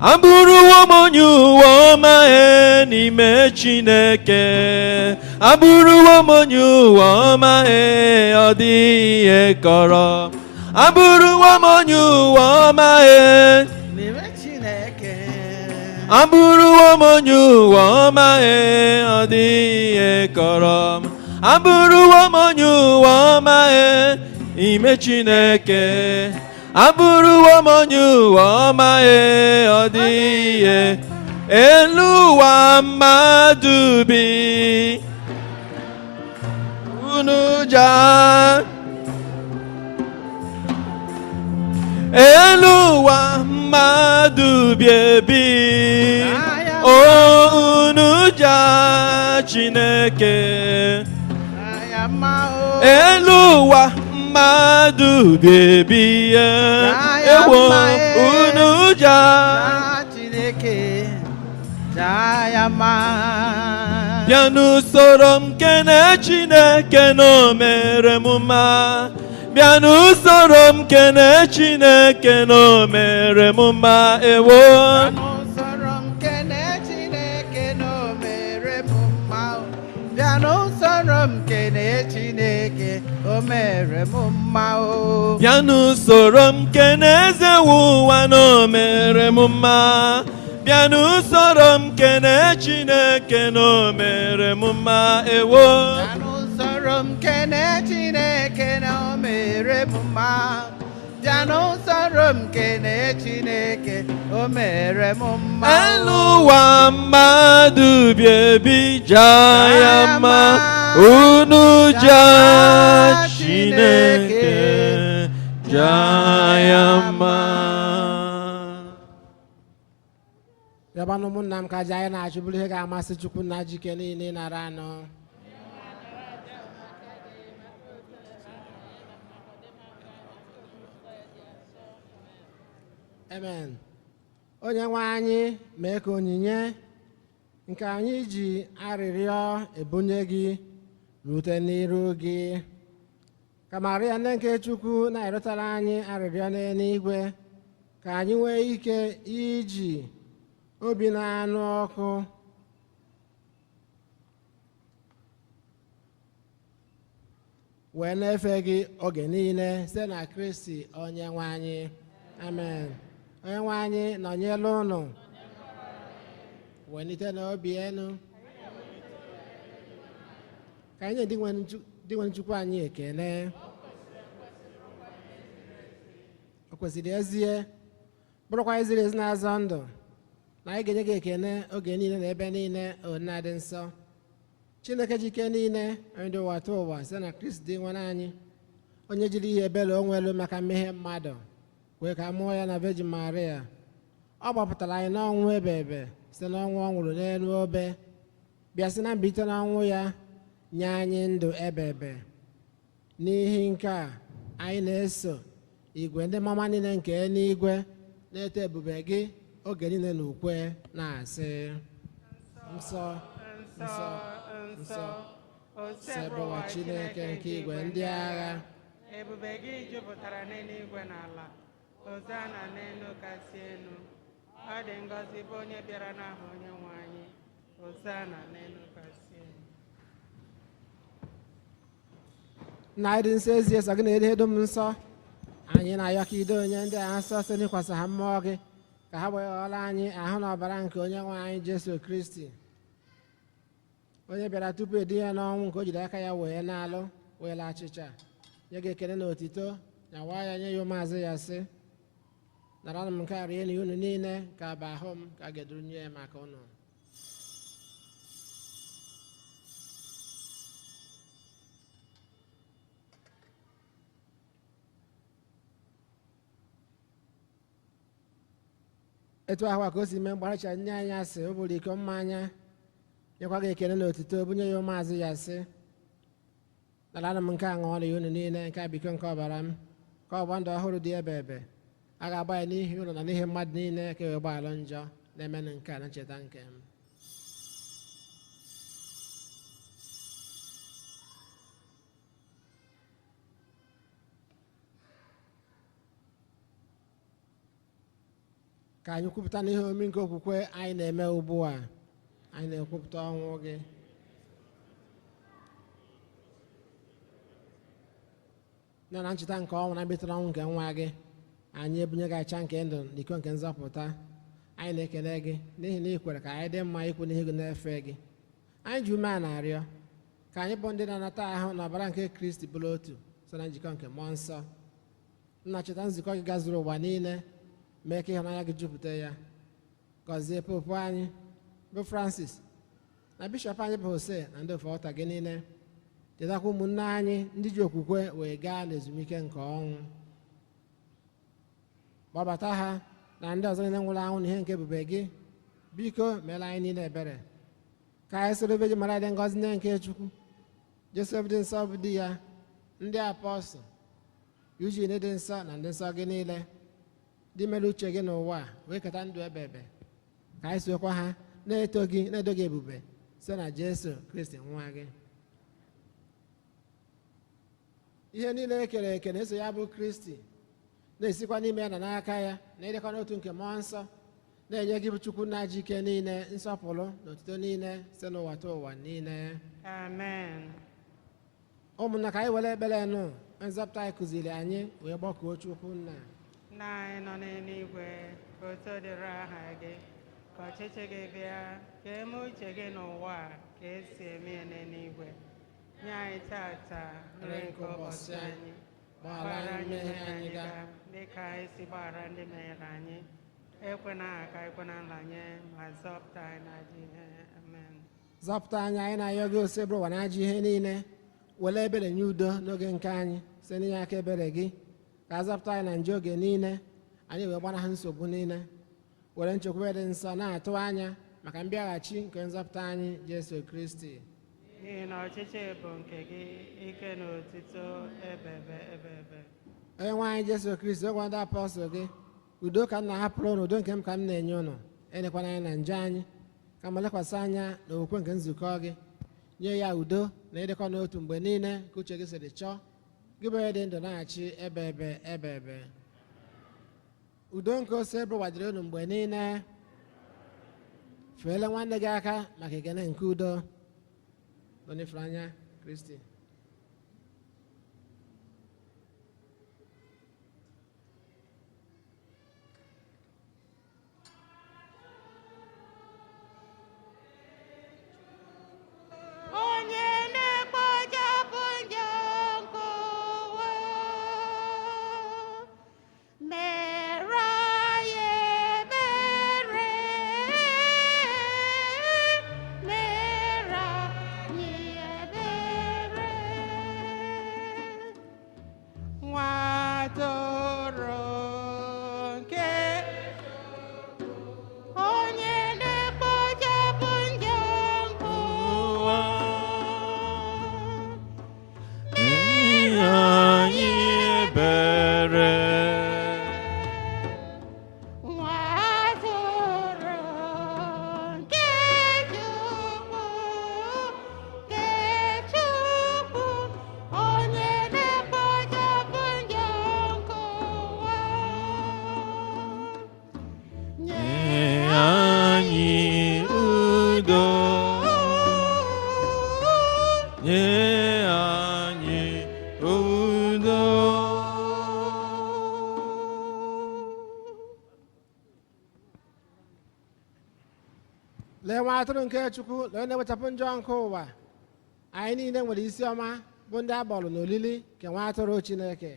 abụrụwo m onye ụwa ọma n'ime Chineke, abụrụwo m onye ụwa ọma ọ dịghị ihe kọrọ, abụrụwo m onye ụwa ọma n'ime Chineke, abụrụwo m onye ụwa ọma ọ dịghị ihe kọrọ m, abụrụwo m onye ụwa ọma n'ime Chineke, abụrụwo m onye ụwa ọma ọ dịghị ihe. Elu ụwa mmadụ bi unu ja, elu ụwa mmadụ bi ebi unu ja Chineke, elu ụwa mmadụ bi ebi ewo unu ja Chineke, ya ma. bịa n'usoro m kene Chineke na o mere m mma, bịa n'usoro m kene Chineke na o mere m mma ewo, N'usoro m kene Chineke na o mere m mma, bịa n'usoro m kene Chineke o mere m mma o. bịa n'usoro m kene eze ụwa na o mere m mma, bịa n'usoro m kene Chineke na o mere m mma ewo, Bịa n'usoro m kene Chineke na o mere m mma, bịa n'usoro m kene Chineke o mere m mma. elu ụwa mmadụ bi ebi jaa ya mma, unu jaa Chineke jaa ya mma. Yabanụ ụmụnna m ka aja anyị na-achụ bụrụ ihe ga-amasị Chukwu na jike niile nara anọ. Amen. Onye nwe anyị mee ka onyinye nke anyị ji arịrịọ ebunye gị rute n'iru gị, ka Maria nne nke Chukwu na-erutara anyị arịrịọ n'eluigwe, ka anyị nwee ike iji obi na-anụ ọkụ wee na-efe gị oge niile site na Kristi onye nwe anyị. Amen. Onye nwe anyị nọnyere unu, welite n'obi enu, ka anyị dị nwere Chukwu anyị ekele. O kwesịrị ezie bụrụkwa eziri ezi na-azọ ndụ, na anyị ga-enye gị ekele oge niile na ebe niile na-adị nsọ. Chineke jike niile, onye dị ụwa tụ ụwa site na Kristi nwere anyị, onye jiri ihe ebere o nwelu maka mmehie mmadụ wee ka mụọ ya na Virgin Maria. Ọ gbapụtara anyị n'ọnwụ ebe ebe site n'ọnwụ ọ nwụrụ n'elu obe, bịa si na mbilite n'ọnwụ ya nye anyị ndụ ebe ebe. N'ihi nke a, anyị na-eso igwe ndị mama niile nke eluigwe na-eto ebube gị oge niile na ukwe na-asị, nsọ nsọ nsọ sebụwa Chineke nke igwe ndị agha, ebube gị jupụtara n'eluigwe na ala. Hosana n'elu kasị elu. Ọ dị ngọzi bụ onye bịara n'aha onye nwe anyị. Hosana n'elu kasị elu. na ịdị nsọ ezie sọ gị na ihe dum nsọ, anyị na-ayọ ka ido onye ndị agha nsọ site n'ịkwasị ha mmụọ gị, ka ha gbaghara anyị ahụ na ọbara nke onye nwe anyị Jesu Kristi, onye bịara tupu edi ya n'ọnwụ, nke o jiri aka ya wee na-alụ wee laa achịcha, nye gị ekele na otito, nyawa ya nye ya ụmụazụ ya sị, nara m nke a rie na unu niile ka bụ ahụ m ka a ga-eduru nye ya maka unu. etu ahụ a ka o si mee mgbaracha nye anyị asị, o buru iko mmanya, nyekwa gị ekele na otito, bunye ya ụmụazụ ya sị, nara m nke a ṅụọ na ya unu niile, nke a biko nke ọbara m, ka ọgba ndụ ọhụrụ dị ebe ebe, a ga-agba ya n'ihi ụlọ na n'ihi mmadụ niile, ka wee gbaalụ njọ, na-emenụ nke a na ncheta nke m. ka anyị kwupụta n'ihe omi nke okwukwe anyị na-eme ugbu a. Anyị na-ekwupụta ọnwụ gị. Na ncheta nke ọnwụ na mbitere ọnwụ nke nwa gị, anyị ebunye gị acha nke ndụ na iko nke nzọpụta. Anyị na-ekele gị n'ihi na ị kwere ka anyị dị mma ikwu n'ihe gị na-efe gị. Anyị ji ume a na-arịọ ka anyị bụ ndị na-anata ahụ na ọbara nke Kristi bụrụ otu so na njikọ nke mmụọ nsọ. Nna, cheta nzukọ gị gazuru ụwa niile, mee ka ịhụnanya gị jupụta ya. Gọzie popu anyị bụ Francis na bishọp anyị bụ Jose na ndị ofe ọta gị niile. Chetakwa ụmụnne anyị ndị ji okwukwe wee gaa n'ezumike nke ọnwụ. Gbabata ha na ndị ọzọ niile nwụrụ anwụ na ihe nke ebube gị. Biko meela anyị niile ebere ka anyị soro ebe ji mara dị ngọzi nne nke Chukwu, Josef dị nsọ bụ di ya, ndị apọstụl, Eugene dị nsọ na ndị nsọ gị niile, dị mere uche gị n'ụwa wee keta ndụ ebe ebe. Ka anyị sokwa ha na-eto gị na-edo gị ebube site na Jesu Kristi nwa gị. Ihe niile ekere eke na-eso ya bụ Kristi, na-esikwa n'ime ya na n'aka ya, na ịdịkwa n'otu nke mmụọ nsọ, na-enye gị bụ Chukwu nna ji ike niile, nsọpụrụ na otuto niile site n'ụwa ta ụwa niile. Amen. Ụmụnna, ka anyị were ekpere nụ nzọpụta anyị kụziri anyị wee gbakọọ Chukwu nna. Nna anyị nọ n'eluigwe, ka otu dịrị aha gị, ka ọchịchị gị bịa, ka eme uche gị n'ụwa ka esi eme ya n'eluigwe. Nye anyị tata nri nke ụbọchị anyị, gbaghara anyị mmehie anyị dịka anyị si gbaghara ndị mehiere anyị. Ekwena ka anyị kwe na nranye, ma zọpụta anyị n'ajọ ihe. Amen. Zọpụta anyị, anyị na-ayọ gị ose bụrụ ụwa na-ajọ ihe niile. Were ebere nye udo n'oge nke anyị site n'inye aka ebere gị, ka a zọpụta anyị na nje oge niile, anyị wee gbanahụ nsogbu niile. Were nchekwube dị nsọ na-atụ anya maka mbịaghachi nke nzọpụta anyị Jesu Kristi. N'ihi na ọchịchị bụ nke gị, ike na otuto ebebe ebebe. Onye nwe anyị Jesu Kristi, ogwe ndị apọstụl gị, udo ka m na-ahapụrụ ụnụ, udo nke m ka m na-enye ụnụ. Elekwana anya na nje anyị, kama lekwasị anya na okwukwe nke nzukọ gị. Nye ya udo na ịdịkọ n'otu mgbe niile ka uche gị siri chọọ. Gị bụ onye dị ndụ na-achị ebe ebe ebe ebe. Udo nke ose bụwadịrị unu mgbe niile. Feele nwanne gị aka maka ekene nke udo. Onye fụrụ anya Kristi. Lee nwa atụrụ nke Chukwu, lee onye na-ewechapụ njọ nke ụwa. Anyị niile nwere isi ọma bụ ndị a kpọrọ n'olili nke nwa atụrụ Chineke.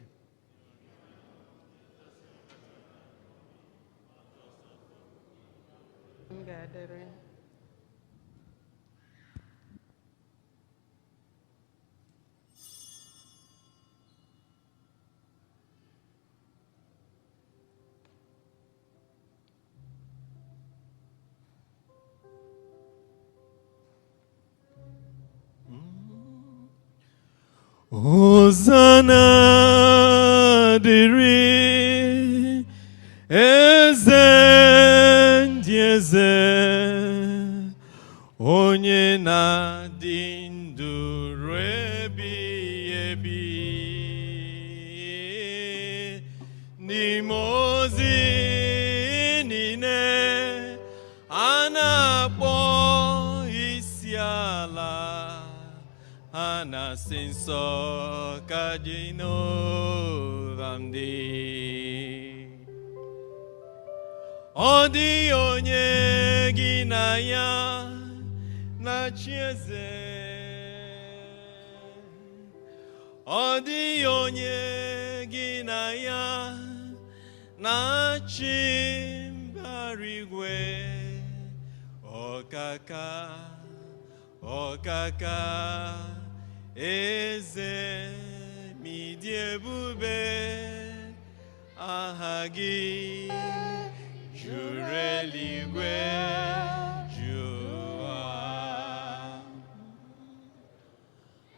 Hosanna dịrị eze ndị eze, onye na-adị ndụ ruo ebighị ebi. N'ime ozi niile nsọ ka Jehova m dị. Ọ dịghị onye gị na ya na-achị eze. Ọ dịghị onye gị na ya na-achị mbara igwe. Ọkaka, ọkaka, eze mịdị ebube, aha gị juru eluigwe jụụ ụwa.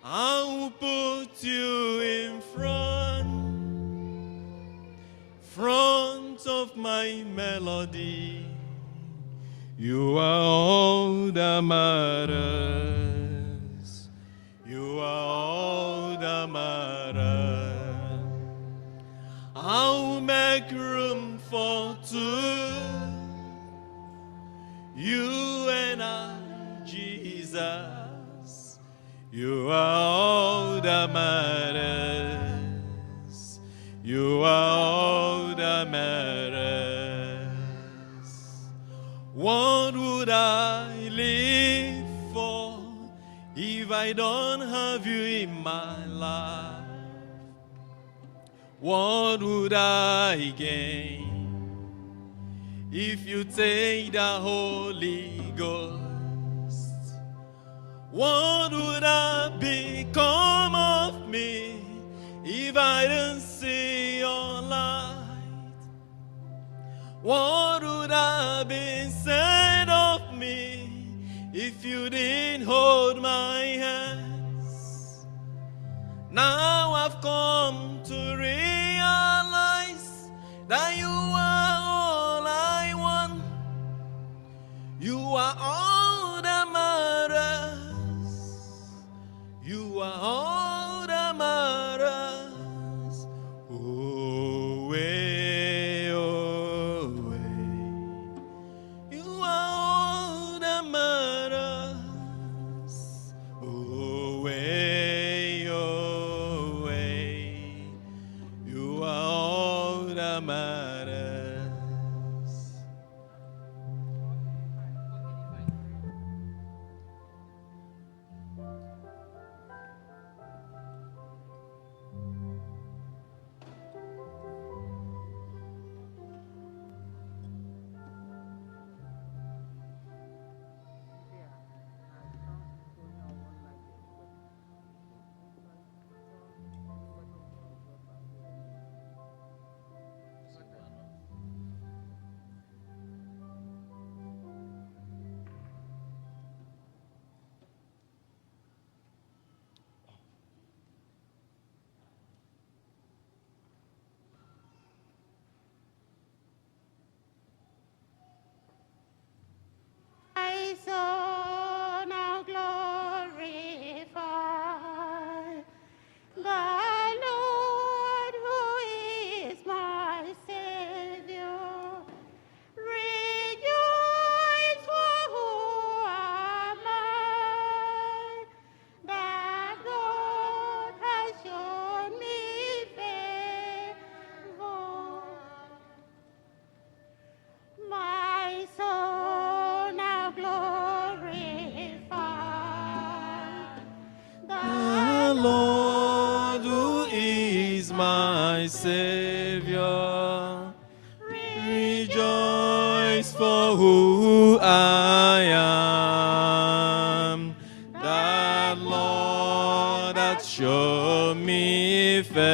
I will put you in front of my melody. You are all that matters. You are all that matters. I'll make room for two. You and I, Jesus. You are all that matters. You are all that matters. What would I live for if I don't have you in my life? What would I gain if you take the Holy Ghost? What would I become of me if I didn't see your light? What would have been said of me if you didn't hold my hands? Now I've come to realize that you are all I want. You are all that matters. You are all that matters. Oh, way, oh, way. You are all that matters. Oh, way, oh, way. You are all that matters. My soul now glorify the Lord who is my Savior. Rejoice, for who am I, that God has shown me favor. My soul now glorify The Lord who is my Savior. Rejoice for who I am. That Lord hath shown me favor.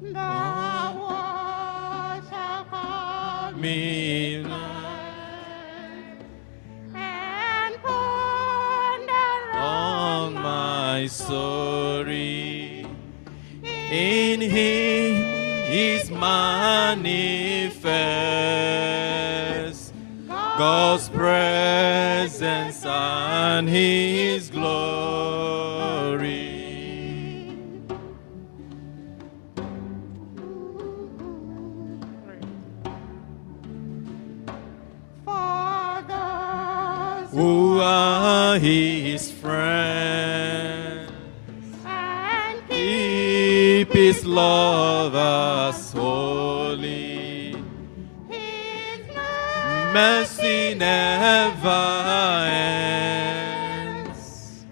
the world shall call Me and ponder on my story. In Him is manifest God's presence and His glory. who are his friends, and keep his love us holy. his Mercy never ends,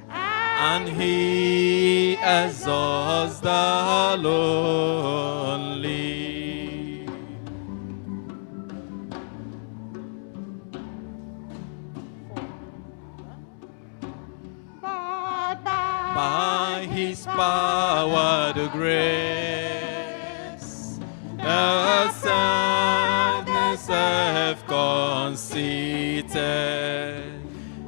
and he exalts the lonely. but By his power, the grace, the sadness have conceited,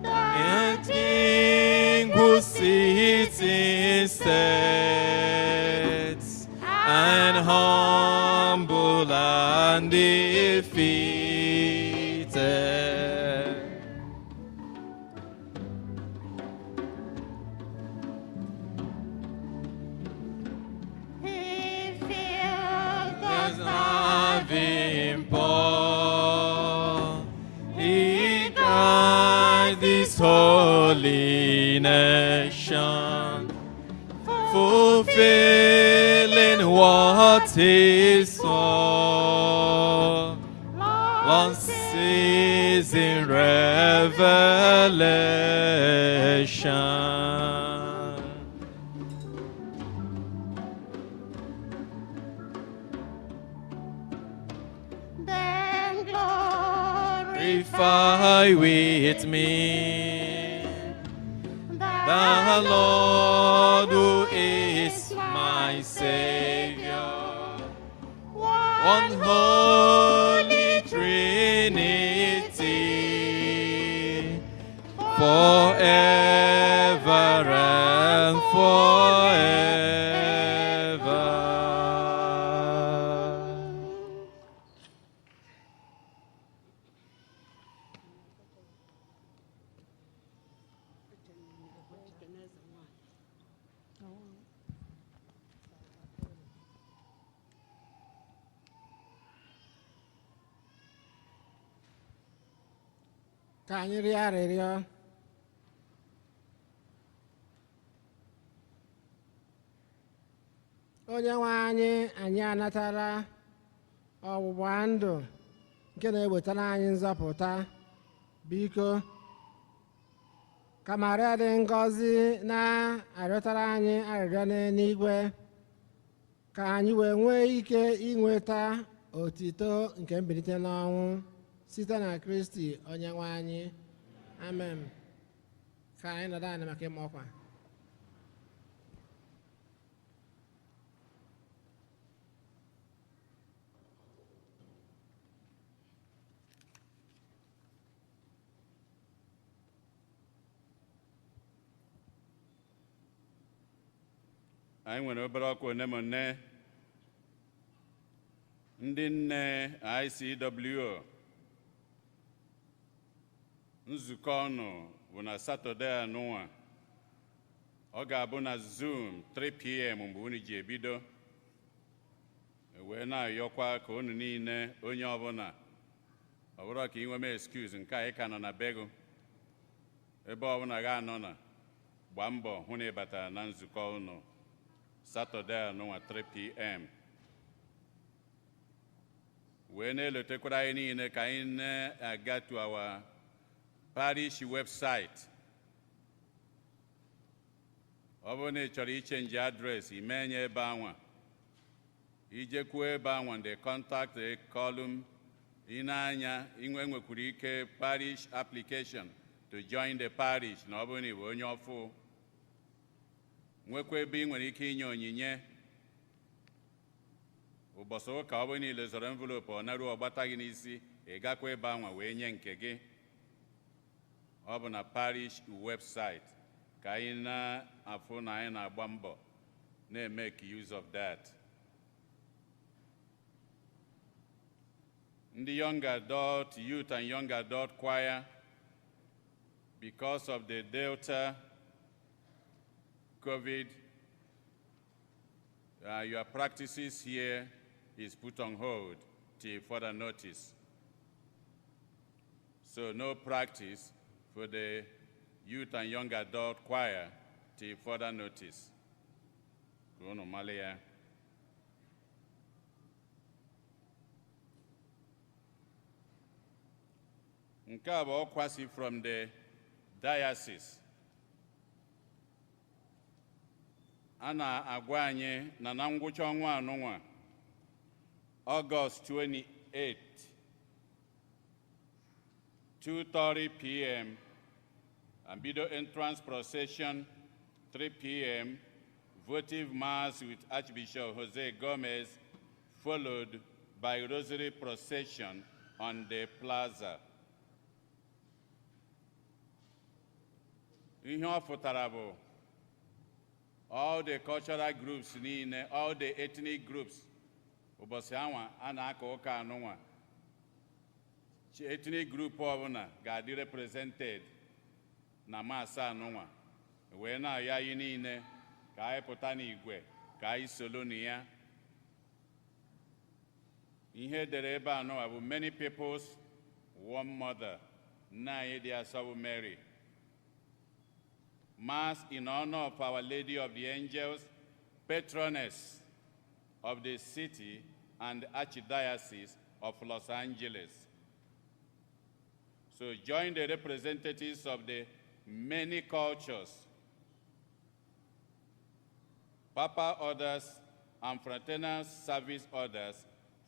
the king who sits in states, and humble and defeated. he feels There's the nothing poor. He guides this holy nation, fulfilling what he saw. Long sees in revelation. then glory Glorify with me the Lord who is my Savior. One holy Trinity, forever and forever. ka anyị rịọ arịrịọ. Onye nwe anyị, anyị anatara ọgbụgba ndụ nke na-ewetara anyị nzọpụta. Biko, ka Maria dị ngọzi na-arịọtara anyị arịrịọ n'eluigwe, ka anyị wee nwee ike inweta otito nke mbilite n'ọnwụ site na Kristi onye nwe anyị. Amen. Ka anyị nọdụ anyị maka ịma ọkwa. anyị nwere obere ọkwa one ma one ndị nne ICWO. Nzukọ ọnụ bụ na Satọde anụnwa. Ọ ga-abụ na Zoom 3 p.m. mgbe unu ji ebido. Wee na-ayọkwa ka unu niile onye ọbụla ọ bụrụ ka ị nwee m excuse nke anyị ka nọ na bego ebe ọbụla ga-anọ na gbaa mbọ hụ na ị batara na nzukọ unu Satọde anụnwa 3 p.m. wee na-elotekwara anyị niile ka anyị na-aga to our parish website. Ọ bụrụ na ị chọrọ ichenji adreesị imenye ebe anwa ijekwuo ebe anwa ndị contact column ịna-anya nwekwara ike parish application to join the parish na ọ bụrụ na ị bụ onye ọfụ nwekwa ebe ị nwere ike inye onyinye ụbọchị ụka ọ bụrụ niile zọrọ envelope ọ naruo ọgbata gị n'isi ị gakwa ebe anwa wee nye nke gị. Ọ bụ na parish website ka anyị na-afụ na anyị na-agba mbọ na-make use of that. Ndị young adult, youth and young adult choir, because of the Delta COVID, your practices here is put on hold till further notice. So no practice for the youth and young adult choir till further notice. Kuno Malia. Nke a bụ ọkwa si from the diocese. A na-agwa anyị na ngwụcha ọnwa anụnwa August 28, 2:30 p.m. and bido entrance procession 3 p.m. votive mass with Archbishop Jose Gomez, followed by rosary procession on the plaza. Ihe ọ fụtara bụ all the cultural groups niile, all the ethnic groups, ụbọchị anwa a na-aka ụka anụnwa, ethnic group ọbụla ga-adị represented na maasị anụnwa, wee na-ayọ anyị niile ka anyị pụta n'igwe ka anyị solo na ya. Ihe edere ebe anụnwa bụ many people's one mother, nna anyị dị asọ bụ Mary. Mass in honor of Our Lady of the Angels, patroness of the city and Archdiocese of Los Angeles. So join the representatives of the many cultures, Papa orders and fraternal service orders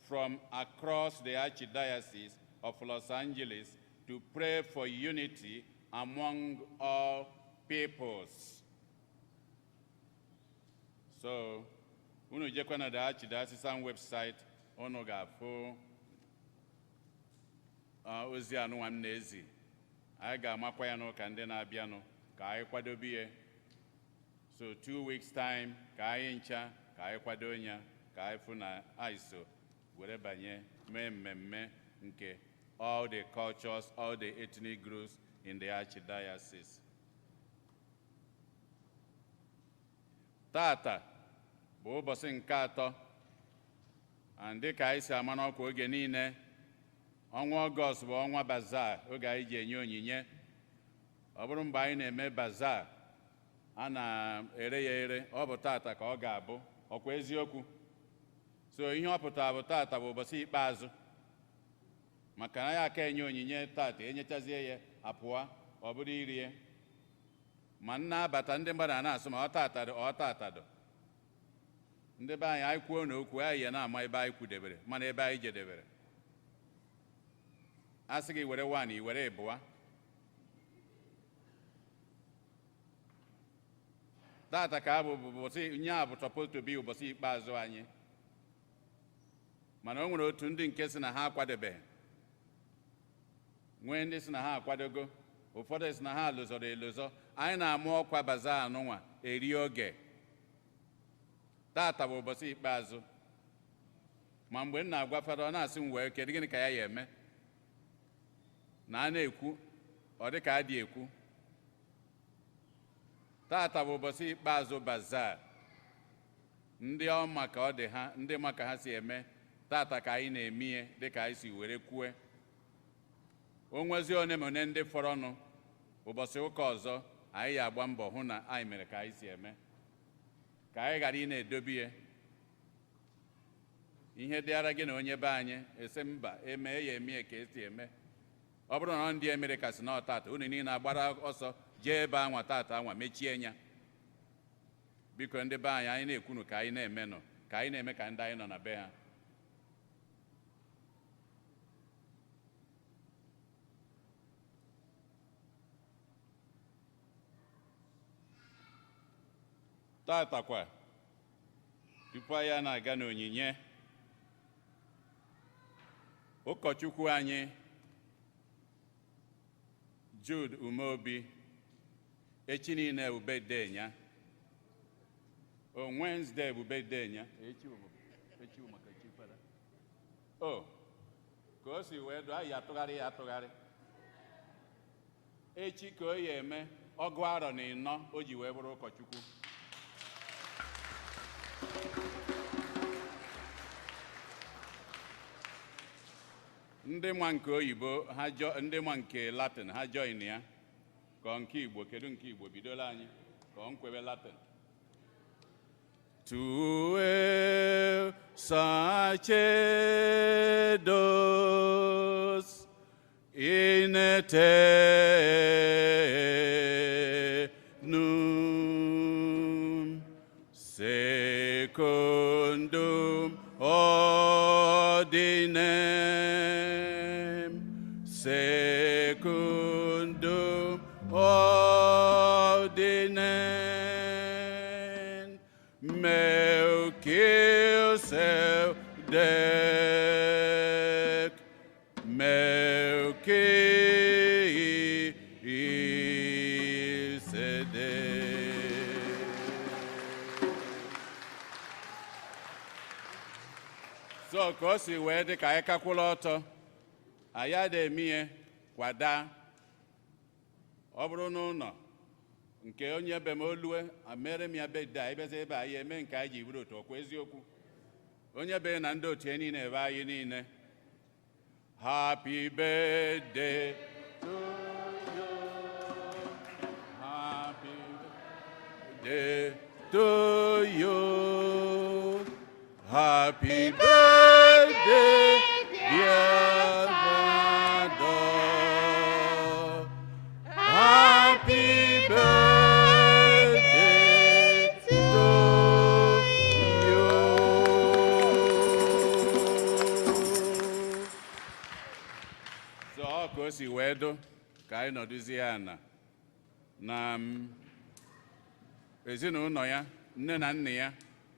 from across the Archdiocese of Los Angeles to pray for unity among all peoples. So, unu jekwa na the Archdiocese website, unu ga-afụ ozi anụnwa m na-ezi. Anyị ga-amakwa ya n'ụka ndị na-abịanụ ka anyị kwadobe ya. So 2 weeks time ka anyị ncha ka anyị kwado ya ka anyị fụ na anyị so were banye mee mmemme nke all the cultures, all the ethnic groups in the Archdiocese. Tata bụ ụbọchị nke atọ, and dịka anyị si ama n'ọkwa oge niile, ọnwa Ọgọst bụ ọnwa Bazaar, oge anyị ji enye onyinye. Ọ bụrụ mgbe anyị na-eme Bazaar, a na-ere ya ere, ọ bụ tata ka ọ ga-abụ, ọkwa eziokwu. So ihe ọ pụtara bụ tata bụ ụbọchị ikpeazụ, maka na ya aka enye onyinye tata, enyechazie ya apụọ, ọ bụrụ iri ya. Ma nna abata ndị mmadụ na-asụ ma ọ tatado ọ tatado. Ndị be anyị kwuo n'okwu anyị ya na-ama ebe anyị kwudebere mana ebe anyị jedebere. A sị gị were 1 i were 2. Tata ka abụ ụbọchị nye a bụ supposed to be ụbọchị ikpeazụ anyị, mana o nwere otu ndị nke si na ha akwadebeghị, nwee ndị si na ha akwadogo, ụfọdụ si na ha lụzọrọ elụzọ. Anyị na-amụ ọkwa Bazaar anụnwa eri oge. Tata bụ ụbọchị ikpeazụ, ma mgbe m na-agwa Fada ọ na-asị m wee kedu gịnị ka ya ya eme, na a na-ekwu ọ dị ka a dị ekwu. Tata bụ ụbọchị ikpeazụ Bazaar. Ndị ọma ka ọ dị ha, ndị ma ka ha si eme, tata ka anyị na-eme ihe dị ka anyị si were kwue. O nwezi one ma one ndị fọrọnụ, ụbọchị ụka ọzọ anyị ga-agba mbọ hụ na anyị mere ka anyị si eme, ka anyị ghara ị na-edobe ya. Ihe dịara gị na onye be anyị ese mba eme ya eme ka esi eme. Ọ bụrụ na ndị Amerịka si na tata unu niile agbara ọsọ jee ebe anwa tata anwa mechie nya. Biko ndị be anyị anyị na-ekwunu ka anyị na-emenụ, ka anyị na-eme ka ndị anyị nọ na be ha. Tata kwa tupu anyị na-aga n'onyinye, ụkọchukwu anyị Jude Umeobi, echi niile bụ birthday ya. On Wednesday bụ birthday ya. Echi maka chi Fada. Oh, ka o si wee dụ anyị atụgharị ya atụgharị. Echi ka o ya eme 4 o ji wee bụrụ ụkọchukwu. Ndị ma nke oyibo, ndị ma nke Latin, ha join ya. ka ọ nke Igbo kedu nke Igbo bidola anyị ka ọ nkwebe Latin. Tu sacerdos in eternum secundum ordinem secundum ordinem Melchizedek so ka o si wee dị ka anyị kakwụla ọtọ anyị ada-eme ihe kwada ọ bụrụ n'ụlọ nke onye be m olue mere m ya bedde anyị bịazi ebe anyị eme nke anyị ji bụrụ otu ọkwa eziokwu onye be na ndị otu niile ebe anyị niile happy birthday to you happy birthday to you happy birthday dear mother happy birthday to you. So ọ ka o si wee dụ ka anyị nọdụzie ana na ezinụlọ ya nne na nna ya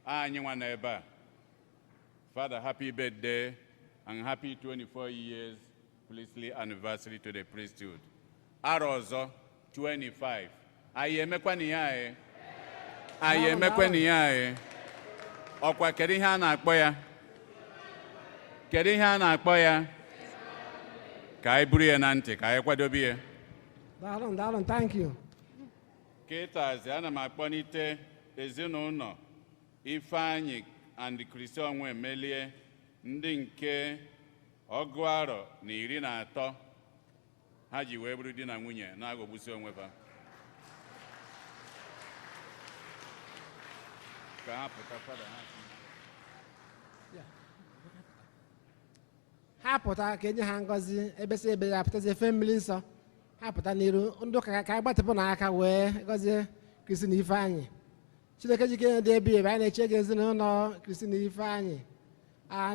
anyị nwa n'ebe a. Father, happy birthday and happy 24 years priestly anniversary to the priesthood. Arọ ọzọ 25. Anyị emekwa na ya anyị. Anyị emekwa na ya anyị. Ọkwa kedu ihe a na-akpọ ya? Kedu ihe a na-akpọ ya? Ka anyị buru ya na ntị, ka anyị kwadobe ya. Daalụ, thank you. Kịtazi ana m akpọnite ezinụlọ Ifeanyị and Christian nwe melie ndị nke ọgụ arọ na 13 ha ji wee bụrụ di na nwunye na-aghọgbusi onwe ha. Ka ha pụta fada ha pụta ka enye ha ngọzi ebesi ebe ya pụtazi efe mmiri nsọ ha pụta n'iru ndị ụka ka anyị gbatịpụ n'aka wee gọzie Kristi na Ifeanyị. Chineke jike dị ebe ebe anyị na-eche gị ezinụlọ Kristi na Ifeanyị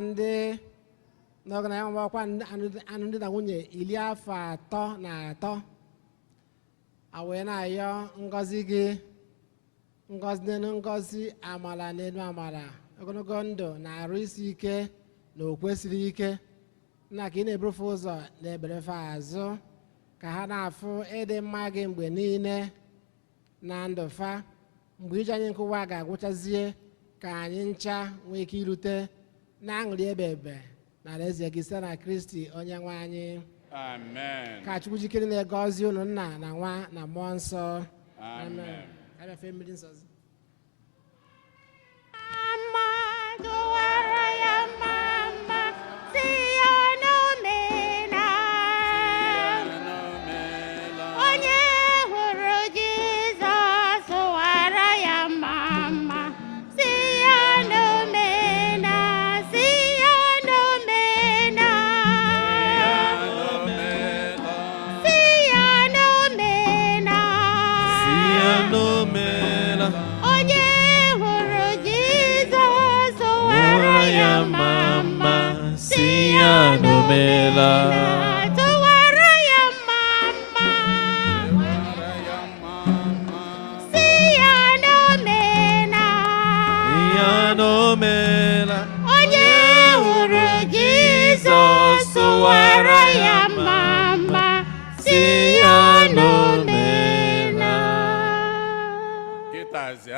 ndị n'oge na ya ọkwa anụ ndị na nwunye 13 a wee na-ayọ ngọzi gị ngọzi n'elu ngọzi amara n'elu amara ogologo ndụ na arụ isi ike na okwe siri ike nna ka ị na-ebufe ụzọ na eberefe azụ ka ha na-afụ ịdị mma gị mgbe niile na ndụ fa mgbe ije anyị nkụwa ga-agwụchazie ka anyị ncha nwee ike irute na aṅụrị ebe na alaeze gị site na Kristi onye nwe anyị. Amen. Ka Chukwu jikere na-egọzi unu nna na nwa na mmụọ nsọ. Amen. Abịafe mmiri nsọzi.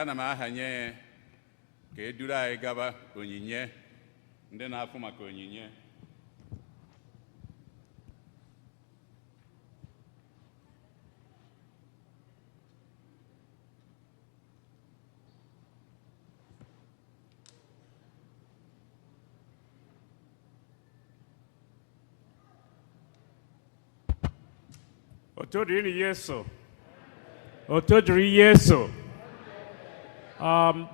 Ana m ahanye ka eduru anyị gaba onyinye ndị na-afụ maka onyinye. Otorini Yesu Otodri Yeso.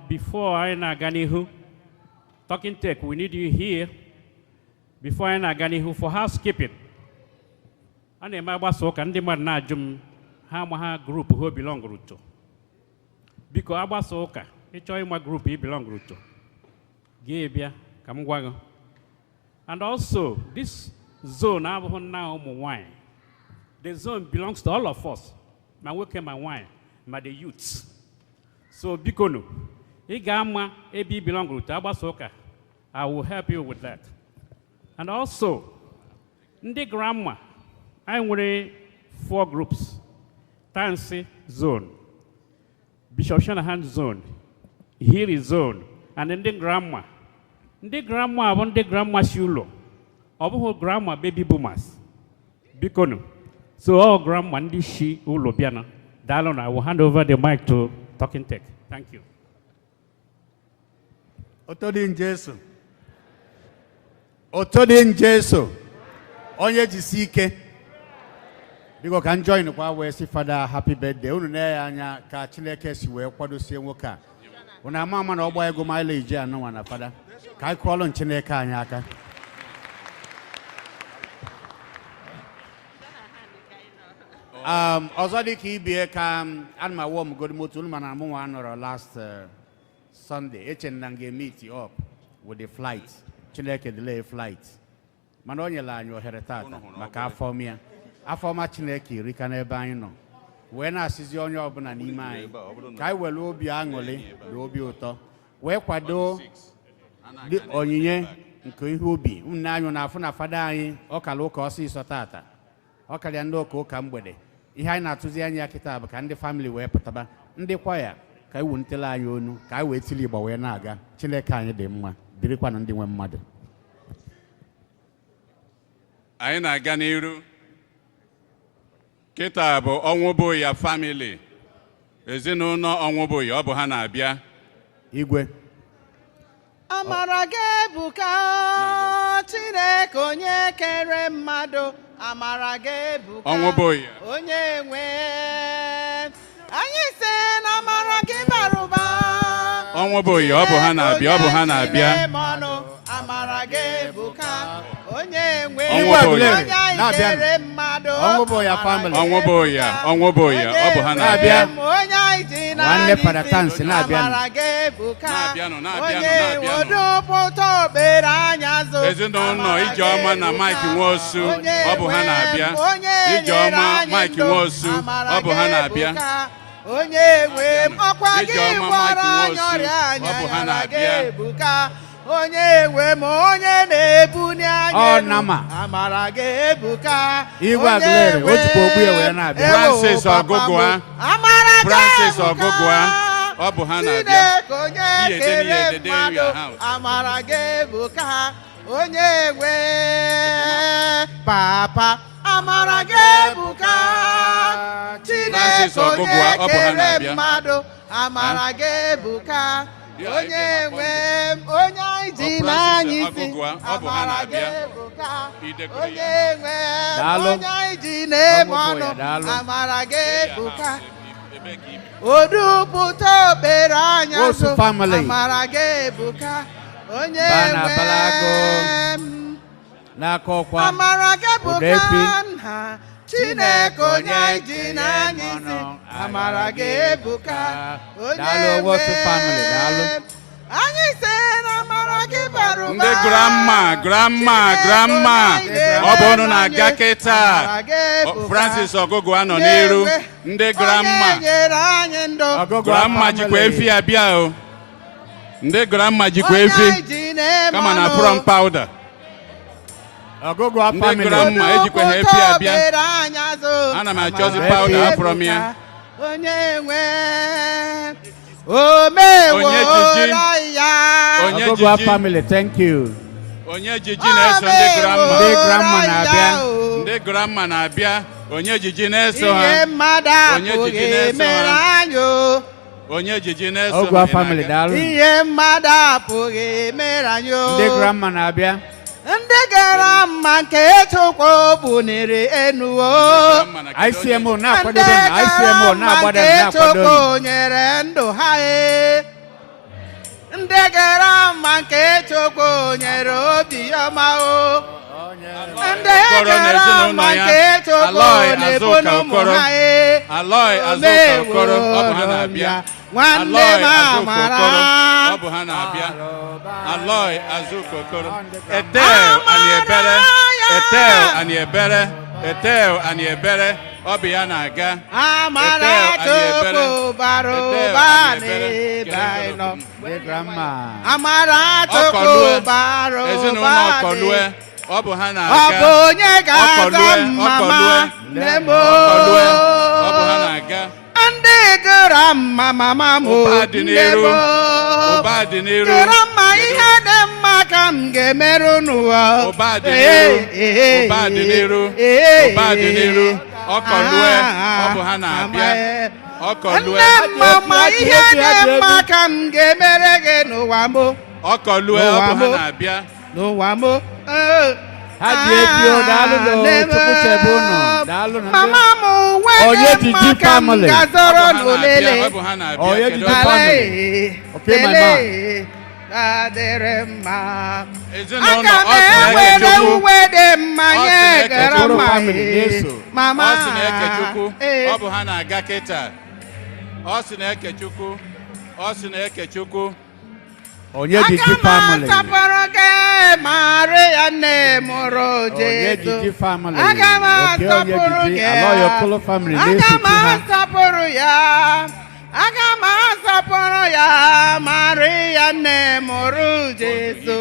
Before I naganihu, talking tech, we need you here. Before I naganihu for housekeeping. And the Mabasoka and the Manajum Hamaha group who belong to. Because Abasoka, each of my group he belong to. Gabia, Kamwago. And also, this zone, I have now wine. The zone belongs to all of us. My work and my wine, my the youths. So, Bikono, Igama, AB belong to Abasoka. I will help you with that. And also, Ndi Grandma, I'm wearing 4 groups. Tansy zone, Bishop Shanahan zone, Hiri zone, and then the grandma. The grandma, one the grandma shulo. Obo grandma baby boomers. Bikono. So all grandma and she ulo biana. Dalon, I will hand over the mic to Talking Tech. Thank you. Otodin Jesu. Otodin Jesu. Onye jisike. Because can join the power say Father happy birthday. Unu na anya ka Chineke si we kwado sie nwoka. Una mama na ogbo ego mileage anu wana Father. Ka call on Chineke anya aka. Also the key be and my warm good mood to man and more last Sunday. Nange meet you up with the flight. Chineke delay flight. Manonya la nyo heretata. Maka formia. Afọma Chineke rika n'ebe anyị nọ wee na-asịzi onye ọbụla n'ime anyị ka anyị were obi aṅụrị na obi ụtọ wee kwado onyinye nke ihe ubi nne anyị na-afụ na fada anyị ọkara ụka ọsịsọ tata ọkarịa ndị ụka mgbede ihe anyị na-atụzi anya kịta bụ ka ndị famili wee pụtaba ndị kwaya ka anyị wunitela anyị onu ka anyị wee tili Igbo wee na-aga Chineke anyị dị mma birikwa na ndị nwe mmadụ anyị na-aga n'iru Kita bụ Onwuboya family. Ezinụlọ Onwuboya ọ bụ ha na-abịa. Igwe. Amara gị ebuka Chineke onye kere mmadụ. Amara gị ebuka Onwuboya. onye nwe. Anyị sị na amara gị bara ụba. Onwuboya ọ bụ ha na-abịa, ọ bụ ha na-abịa. Amara gị ebuka onye nwe. Onwuboya. Onwuboya family. Onwuboya, Onwuboya ọ bụ ha na-abịa. Nwanne Fada Tansi na-abịa. Ezinụlọ Ijeọma na Mike Nwosu ọ bụ ha na-abịa. Ijeọma Mike Nwosu ọ bụ ha na-abịa. Onye nwe ọkwa gị gwara anyị ọrịa ọ bụ ha anyị na-abịa. ebuka onye nwe m onye na-ebuni anyị amara gị ebuka Igwe Aguilera otu okwu ya wee na-abịa Francis Ogugua Francis Ogugua ọ bụ ha na-abịa. onye kere mmadụ amara gị ebuka onye nwe papa amara gị ebuka Chineke onye kere mmadụ amara gị ebuka onye nwe onye anyị ji n'anya isi amara gị ebuka onye nwe onye anyị ji na-eme ọnụ amara gị ebuka odupụta obere anya nso amara gị ebuka onye nwe amara gị ebuka nna Chineke onye anyị ji n'anya isi amara gị ebuka onye nwe anyị sị na amara gị bara ụba. Ndị grandma ọ bụ unu na-aga kịta Francis Ogugua nọ n'iru. Ndị grandma jikwa efi abịa o. Ndị grandma jikwa efi kama na from powder. Ndị grandma ejikwa ha efi abịa. Ana m achọzi powder afọrọ m ya. Onye nwe Ogugua family, thank you. Onye jiji na-eso ndị grandma na-abịa. Ndị grandma na-abịa. Onye jiji na-eso ha. Onye jiji na-eso ha. Onye jiji na-eso Ogugua family, daalụ. Ihe mmadụ apụghị emere anyị. Ndị grandma na-abịa. ndị gara mma nke Chukwu buniri enu o. ICMO na akwado na ICMO na agbada na akwado. Chukwu nyere ndụ ha e. Ndị gara mma nke Chukwu nyere obi ọma o. Ndị gara mma nke Chukwu na-ebu n'ụmụ ha e. Aloy Azuka Okoro ọ bụ ha na-abịa. Nwanne m amara. Ọ bụ ha na-abịa. Aloy Azuka Okoro. Etel ani ebere. Etel ani ebere. Etel ani ebere. Ọ bụ ya na-aga. Amara Chukwu bara ụba n'ebe anyị nọ. Amara Chukwu bara ụba Ezinụlọ Ọkọlue. Ọ bụ ha na-aga. Ọ bụ onye ga-aza mama nne m. Ọ bụ ha na-aga. Ndị gara mma mama m nne m. Ụba dị n'iru. Gara mma ihe dị mma ka m ga-emerụ n'ụwa. Ụba dị n'iru. Ụba dị n'iru. Ụba dị n'iru. Ọkọlue. Ọ bụ ha na-abịa. Ọkọlue. Nne mama ihe dị mma ka m ga-emere gị n'ụwa m. Ọkọlue. Ọ bụ ha na-abịa. N'ụwa m. Ha ji ebi o daalụ no Chukwu chebe unu. Daalụ no. Mama m nwere mma ka m ga-azọrọ n'olele. Ọ bụ ha na-abịa. Onye Didi family. Okay, my man. Adịrị mma. Ezinụlọ Aga m ewere uwe dị mma nye gara mma. Mama. Ọ sị na-eke Chukwu. Ọ bụ ha na-aga kịta. Ọ sị na-eke Chukwu. Ọ sị na-eke Chukwu. Onye Didi family. Aga m asọpụrụ gị Maria nne mụrụ Onye Jesu. Didi family. Aga m asọpụrụ gị. Aloy Okolo family. Aga m asọpụrụ ya. Aga m asọpụrụ ya Maria nne mụrụ Jesu.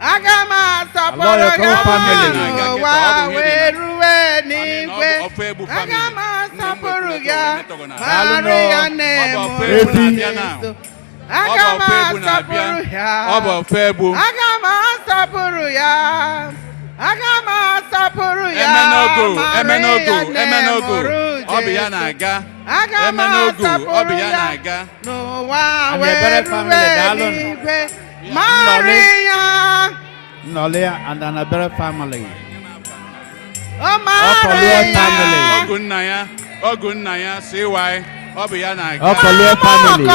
Aga m asọpụrụ ya ụwa wee rue n'igwe. Aga m asọpụrụ ya Maria nne mụrụ Jesu. Aga m asọpụrụ ya. Ọ bụ ofe egbu. Aga m asọpụrụ ya. Aga m asọpụrụ ya. Emenogo. Ọ bụ ya na-aga. Aga m asọpụrụ ya. N'ụwa wee rue n'igwe. Maria. Nolia and Anabere family. Oh, Maria. Ogu nna ya CY. Ọ bụ ya na-aga. Okolo family.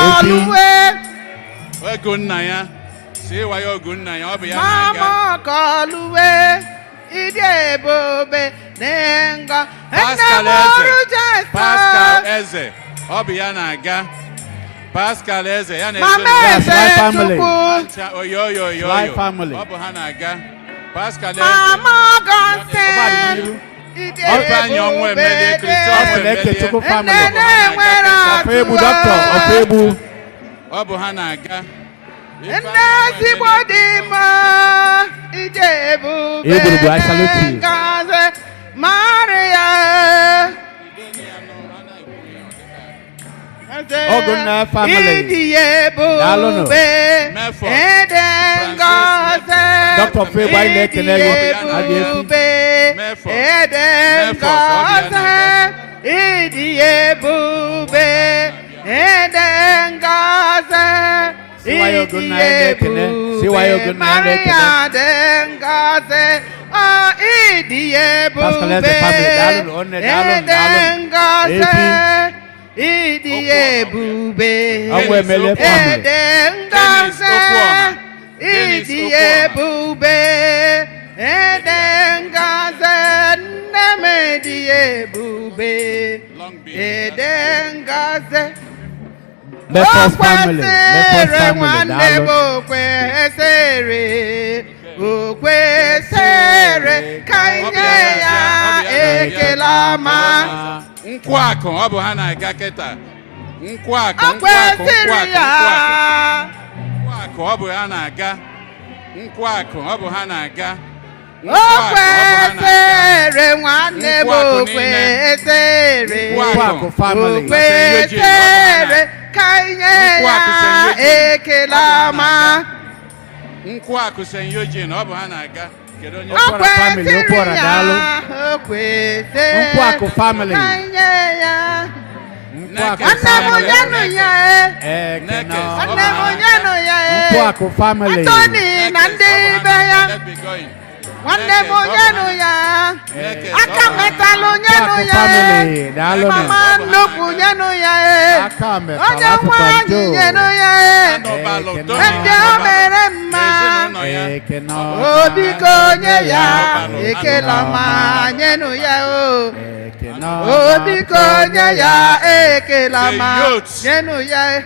Ogu nna ya CY Ogu nna ya. Ọ bụ ya na-aga. Mama Okoluwe. Ịdị ebube n'engọ. Pascal Eze. Ọ bụ ya na-aga. Pascal Eze ya na-ezo. Mama Eze Chukwu. Oyoyoyoyo. Ọ bụ ha na-aga. Pascal Eze. Mama Gonsen. Ọbanye ọnwụ emeli Kristian Eke Chukwu family. Ofebu doctor Ofebu. Ọ bụ ha na-aga. Nne ezigbo dị mma. Ije ebube. Ebube I salute you. Ngaze Maria. Ogunna family. Ịdị ebube. Ede ngaze. Dr. Ofebu anyị na-ekele gị. Ede ngaze. Ịdị ebube. Ede ngaze. Siwayo Ogunna anyị na-ekele. Siwayo Ogunna anyị na-ekele. Maria de ngaze. Ịdị ebube. Pascal Eze family. Daalụ onne Ede ngaze. Ịdị ebube. Ọnwụ emele family. Ede ngaze. Ịdị ebube. Ede ngaze. Nne m ịdị ebube. Ede ngaze. Memphis family. Memphis family. Nwanne m okwesịrị. Okwesịrị ka nye ya ekele ọma. Nkwakụ ọ bụ ha na-aga kịta. Nkwakụ O kwesịrị ya. Nkwakụ ọ bụ ha na-aga. Nkwakụ ọ bụ ha na-aga. O kwesịrị nwanne m okwesịrị. Nkwakụ family. Okwesịrị ka nye ya ekele ọma. Nkwakụ St. Eugene ọ bụ ha na-aga. Kedu onye O kwesịrị ya. O kwesịrị Nkwakụ family. ka nye ya. Nkwakụ Nwanne m family. onye nụ ya e. Nekes, Nwanne m onye nụ ya e. Nkwakụ family. Anthony na ndị be ya. Let's be going. nwanne m nyenu ya aka metalụ nyenu ya family, daalụ nụ. mama nnukwu nyenu ya Aka metalụ onye afọ nwanyị Joe. nyenu ya ndị o mere mma Ekene obiko onye ya ekele ọma nyenu ya o Ekene obiko onye ya ekele ọma nyenu ya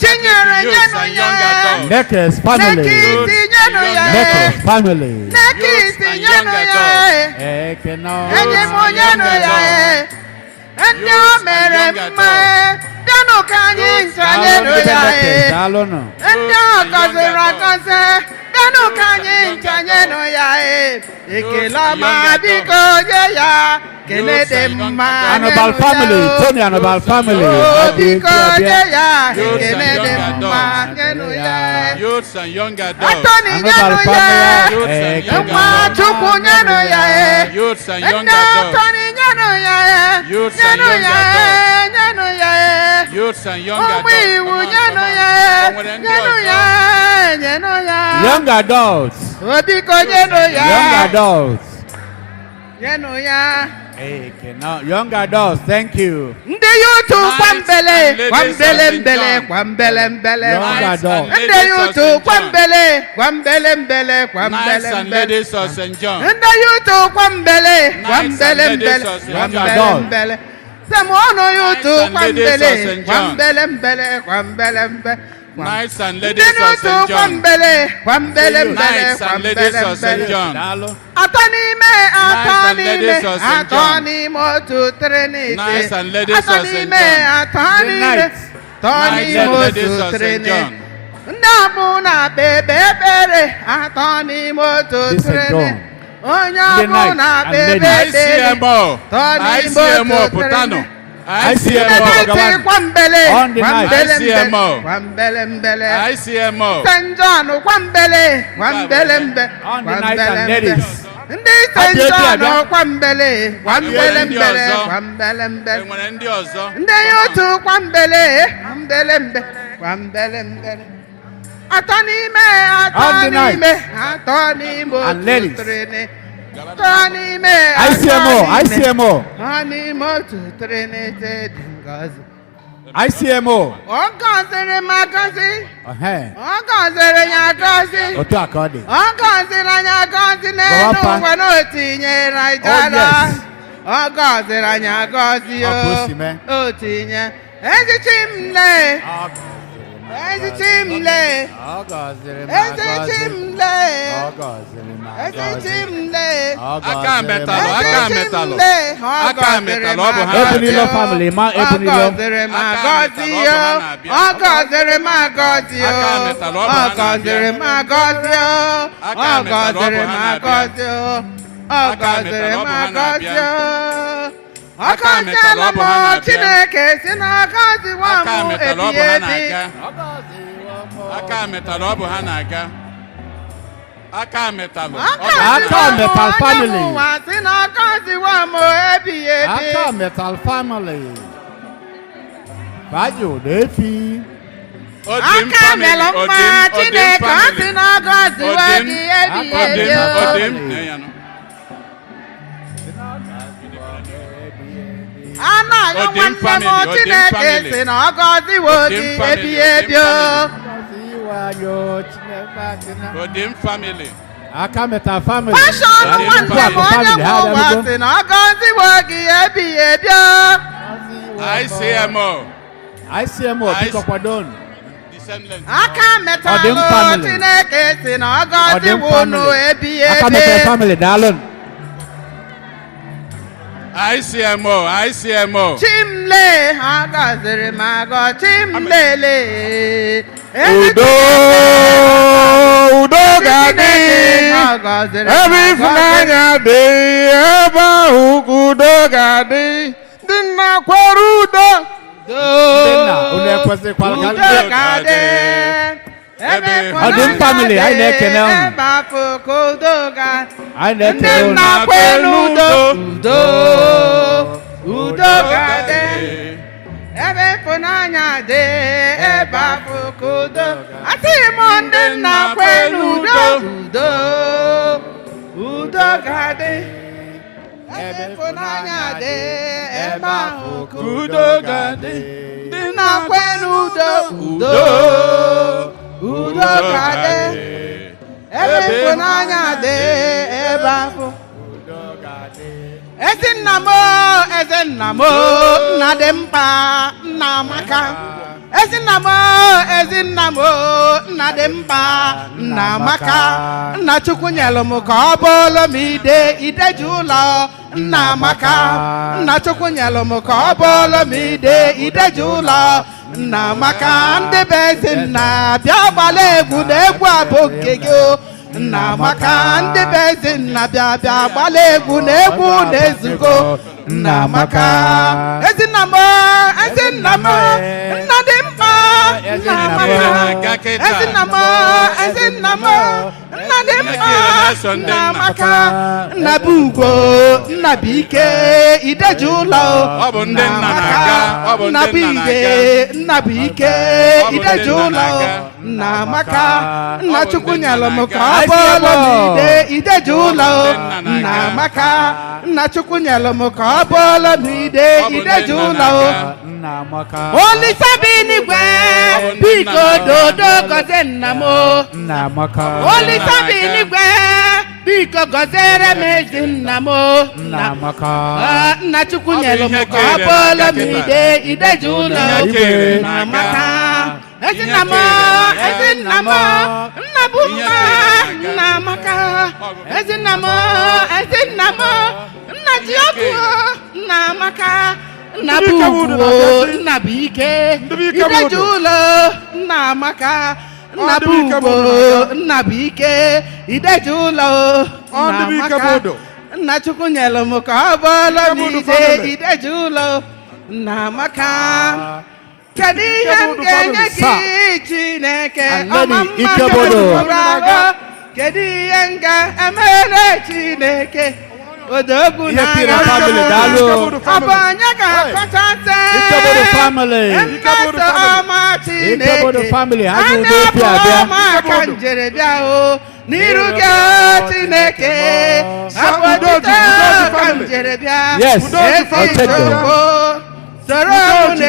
chinyere nyenu ya Nekes family. nekiti nyenu ya Nekes family. nekiti nyenu ya Ekene enyi m nyenu ya ndị o mere mma bịanụ ka anyị ncha nyenu ya daalụ nụ. ndị ọ gọziri agọzi bịanụ ka anyị ncha nyenu ya ekele ọma biko nye ya kele dị mma Anabal family, Tony Anabal family. biko nye ya ekele dị mma nyenu ya Youths and young adults. atọni nyenu ya nwa chukwu nyenu ya Youths and young ndị adults. atọni nyenu ya Youths and nyenu young ya adults. nyenu ya Youths and young ụmụ adults. iwu nyenu ya nyenu ya nyenu ya Young adults. obiko nyenu ya Young adults. nyenu ya Ekene young adults, thank you. ndị yutu kwambele ladies kwambele of St. mbele John. kwambele mbele Young adults. ndị yutu kwambele kwambele mbele Knights kwambele and mbele ladies of St. John. ndị yutu kwambele kwambele ladies mbele of St. kwambele John. mbele semono yutu Knights and ladies of kwambele St. John. kwambele mbele kwambele mbele Knights and ndị ladies of yutu St. John. kwambele kwambele mbele Knights and ladies kwambele of St. mbele John. Daalụ. atọ n'ime atọ Knights and n'ime ladies of St. atọ John. n'ime otu trinity Knights and ladies atọ of St. n'ime John. atọ The n'ime knights. atọ Knights n'ime and ladies otu of St. trinity John. ndị ọbụ na-akpa ekpere atọ n'ime otu This St. trinity John. onye The ọbụ knights na-akpa and ekpere ICMO. atọ n'ime ICMO otu Putano. trinity ICMO. Ekiti kwambele On the night. kwambele mbele ICMO. kwambele mbele ICMO. St. John kwambele kwambele mbele On the night kwambele and mbele ladies. ndị St. Abịa, John abịa. kwambele kwambele Ndị mbele ọzọ. kwambele mbele Enwere ndị ọzọ. ndị yutu kwambele kwambele mbele kwambele mbele atọ n'ime atọ On the night. n'ime atọ n'ime And ladies. otu trini atọ n'ime ICMO, ICMO, atọ n'ime otu trinity dị ngọzi ICMO. ọ gọziri m agọzi Ọhẹ. ọ gọziri ya agọzi Otu aka ọ dị. ọ gọziri anyị agọzi n'elu Gọwapa. ụwa na o tinyere anyị jara yes. ọ gọziri anyị agọzi Ọ ka o si mee. o tinye ezichi m le ezichi m le Ọ gọziri m ezichi agọzi. m le Ọ gọziri m ezichi agọzi. m le Ọ Aka gọziri m metalụ, agọzi. aka ezichi m metalụ. le ọ Aka gọziri metalụ, m ọ bụ ha agọzi Ebunilo family, ma ọ ebunilo. gọziri m Aka agọzi metalụ, ọ bụ ha na-abịa. ọ gọziri m agọzi Aka metalụ, ọ bụ ha ọ gọziri m agọzi Aka ọ metalụ, ọ bụ gọziri ha m na-abịa. agọzi ọ Aka gọziri metalụ, ọ m bụ ha agọzi na-abịa. ọ Aka metalụ, gọziela ọ bụ ha m na-abịa. Chineke si na agọziwa m Aka metalụ, ọ bụ ebi ha ebi na-aga. Ọ gọziri m. Aka metalụ, ọ bụ ha na-aga. Aka metalụ. ọ bụ Aka ha Aka na-aga. metal family. ụwa si na agọziwa m ebi ebi Aka metal family. Bajo na-efi. Odim aka family, melụ mma Odim Chineke ọ family. si na agọziwa Odim, gị ebi Aka ebi Odim, metal Odim. family. Nee, ya nọ. a na-ayọ Odim nwanne m family, Odim Chineke family. si na ọ gọziwo Odim gị family, ebi Odim ebi o Odim family. Aka metal family. fashọn Odim nwanne m family. onye nwe ụwa Family, si na ọ gọziwo gị ebi ebi o ICMO. ICMO biko kwadon. Descendants. aka Odim metalụ family. Chineke si na ọ Odim gọziwo unu family. ebi Aka ebi metal family daalụ. ICMO, ICMO. Chimle ha gọziri m agọ Chimlele Udo, udo ga-adị. Ebe ịfụnanya dị, ebe ahụ ka udo ga-adị. Ndị nna kwere udo. Ndị nna unu ekwesịkwala ka udo ndị ga-adị ebe Odim family, anyị na-ekele unu. ebe afọ ka udo ga anyị ndị na-ekele unu. nna kwere udo udo udo ga-adị ebe ịfụnanya dị ebe afọ ka udo asị m ndị nna kwere udo udo udo ga-adị ebe ịfụnanya dị ebe ahụ ka udo ga-adị ndị na-akwe n'udo udo ga-adị ebe ịfụnanya dị ebe ahụ Ezinna m nna dị mkpa nna amaka Ezinna m nna dị mkpa nna amaka nna Chukwu nyelụ m ka ọ bụrụ m ideji ụlọ nna amaka nna Chukwu nyelụ m ka ọ bụrụ m ideji ụlọ nna amaka ndị be Ezinna bịa gbala egwu na egwu a bụ nke gị nna amaka ndị be Ezinna bịa gbala egwu na egwu na-ezugo nna amaka Ezinna m nna dị mkpa nna amaka Ezinna m nna dị mkpa nna amaka nna bụ ugo nna bụ ike ideji ụlọ nna amaka nna bụ ige nna bụ ike ideji ụlọ nna amaka nna Chukwu nyelụ m ka ọ bụrụ m ideji ụlọ nna amaka nna Chukwu nyelụ m ka ọ bụrụ m ideji ụlọ Olisa bi n'igwe biko dodo gọzie nna m Olisa bi n'igwe biko gọziere m Ezinna m nna Chukwu nyelụ m ka ọ bụrụ m ideji ụlọ nna amaka Ezinna m nna bụ mma nna amaka Ezinna m nna ji ọgụ nna amaka nna bụ ugwu nna bụ ike ideji ụlọ nna amaka nna bụ ugwu nna bụ ike ideji ụlọ nna amaka nna Chukwu nyelụ m ka ọ bụrụ m ideji ụlọ nna amaka kedu ihe m ga-enye gị Chineke ọma mma kedu ihe m ga-emere Chineke odogwu n'agha ọ bụ onye ga-akọchasị mmeso ọma Chineke anya bụ ọma ka njere bịa o n'iru gị Chineke abụ otito ka njere bịa ezi Chukwu soro m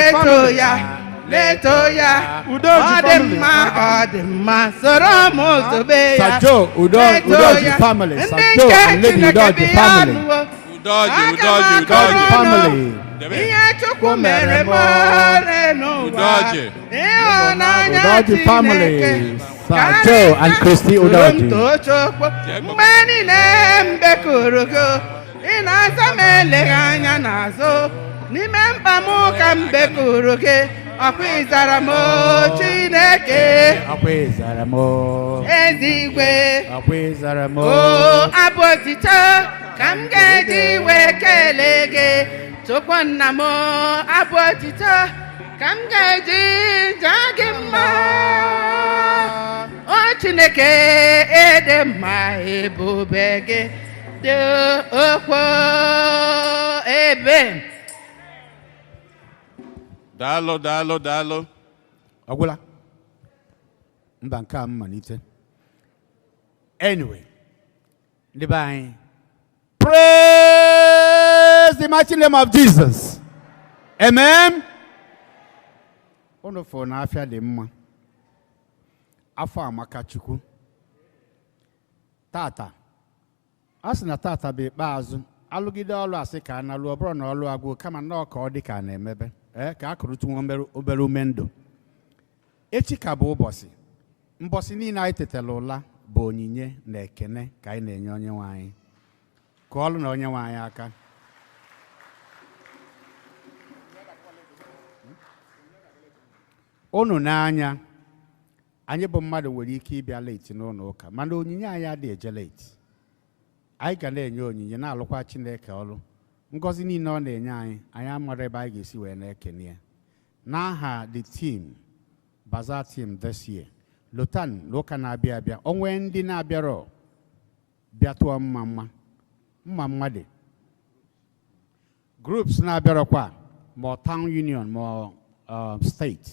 na-eto ya ọ dị mma soro m zobe ya na-eto ya ndị nke Chineke bi ya nụwo aga m akọrọ ihe Chukwu mere m n'ụwa ịhụnanya Chineke karịa ntochukwu mgbe niile mbekuru gị ị na-aza m eleghị anya n'azụ n'ime mkpa m ka mbekuru gị ọkwa ịzara m Chineke ezigwe abụ otito ka m ga-eji wee kelee gị Chukwu nna m abụ otito ka m ga-eji jaa gị mma o Chineke ịdị mma ebube gị dị okwu ebe daalụ Agwụla mba nke a mmalite anyway ndị be anyị praise the mighty name of Jesus amen unu fụ na afịa dị mma afọ amaka Chukwu tata a sị na tata bụ ikpeazụ alụgide ọlụ asị ka a na-alụ ọ bụrụ na ọlụ agwụ kama na ọka ọ dị ka a na-emebe ka a kụrụ tụnwe obere ume ndụ echi ka bụ mbọsị niile anyị tetara ụla bụ onyinye na ekene ka anyị na-enye onye nwe anyị ka ọlụ na onye nwe anyị aka unu n'anya anyị bụ mmadụ nwere ike ịbịa late n'ụlọ ụka mana onyinye anyị adịghị eje late anyị ga na-enye onyinye na-alụkwa Chineke ọrụ ngọzi niile ọ na-enye anyị amara ebe anyị ga-esi wee na-ekene ya n'aha the team Bazaar team this year lotan n'ụka na-abịa abịa onwe ndị na-abịarọ bịa tụọ mma dị groups na-abịarọkwa ma town union ma steeti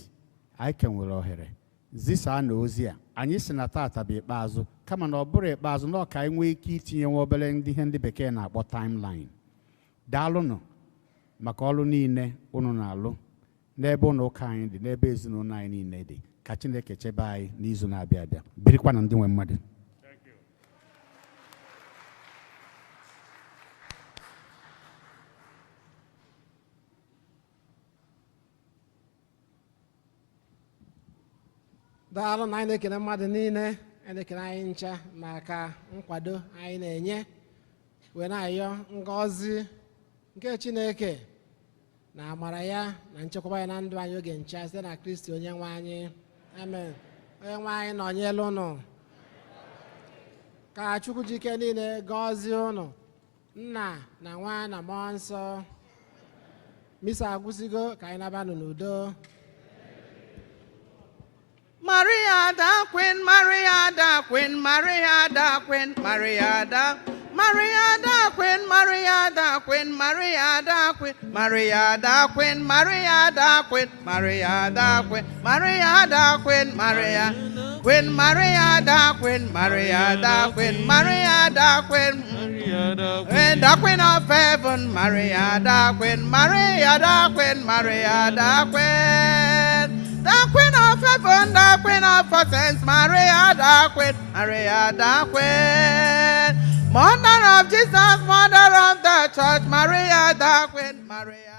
anyị ka nwere ohere zisa na ozi a anyị si na tata bụ ikpeazụ kama na ọ bụrụ ikpeazụ na ọ ka anyị nwee ike itinye nwa obere ndị ihe ndị bekee na-akpọ timeline. Daalụnụ maka ọrụ niile unu na-alụ n'ebe ụlọ ụka anyị dị, n'ebe ezinụlọ anyị niile dị. Ka Chineke chebe anyị n'izu na-abịa abịa. Birikwa na ndị nwe mmadụ. Daalụ na anyị na-ekele mmadụ niile, anyị na-ekele anyị ncha maka nkwado anyị na-enye wee na-ayọ ngọzi nke Chineke na amara ya na nchekwaba ya na ndụ anyị oge ncha site na Kristi onye nwe anyị. Amen. Onye nwe anyị nọnyere unu. Ka Chukwu ji ike niile gọzie unu, Nna na Nwa na Mmụọ Nsọ. Misa agwụsịgo, ka anyị nabanụ n'udo. Maria da Queen, Maria da Queen, Maria da Queen, Maria da Maria da Queen, Maria da Queen, Maria da Queen, Maria da Queen, Maria da Queen, Maria da Queen, Maria da Queen, Maria Queen, Maria da Queen, Maria da Queen, Maria da Queen, and the Queen of Heaven, Maria da Queen, Maria da Queen, Maria da Queen. The Queen of Heaven, the Queen of Saints, Maria the Queen, Maria the Queen. Mother of Jesus, Mother of the Church, Maria the Queen, Maria.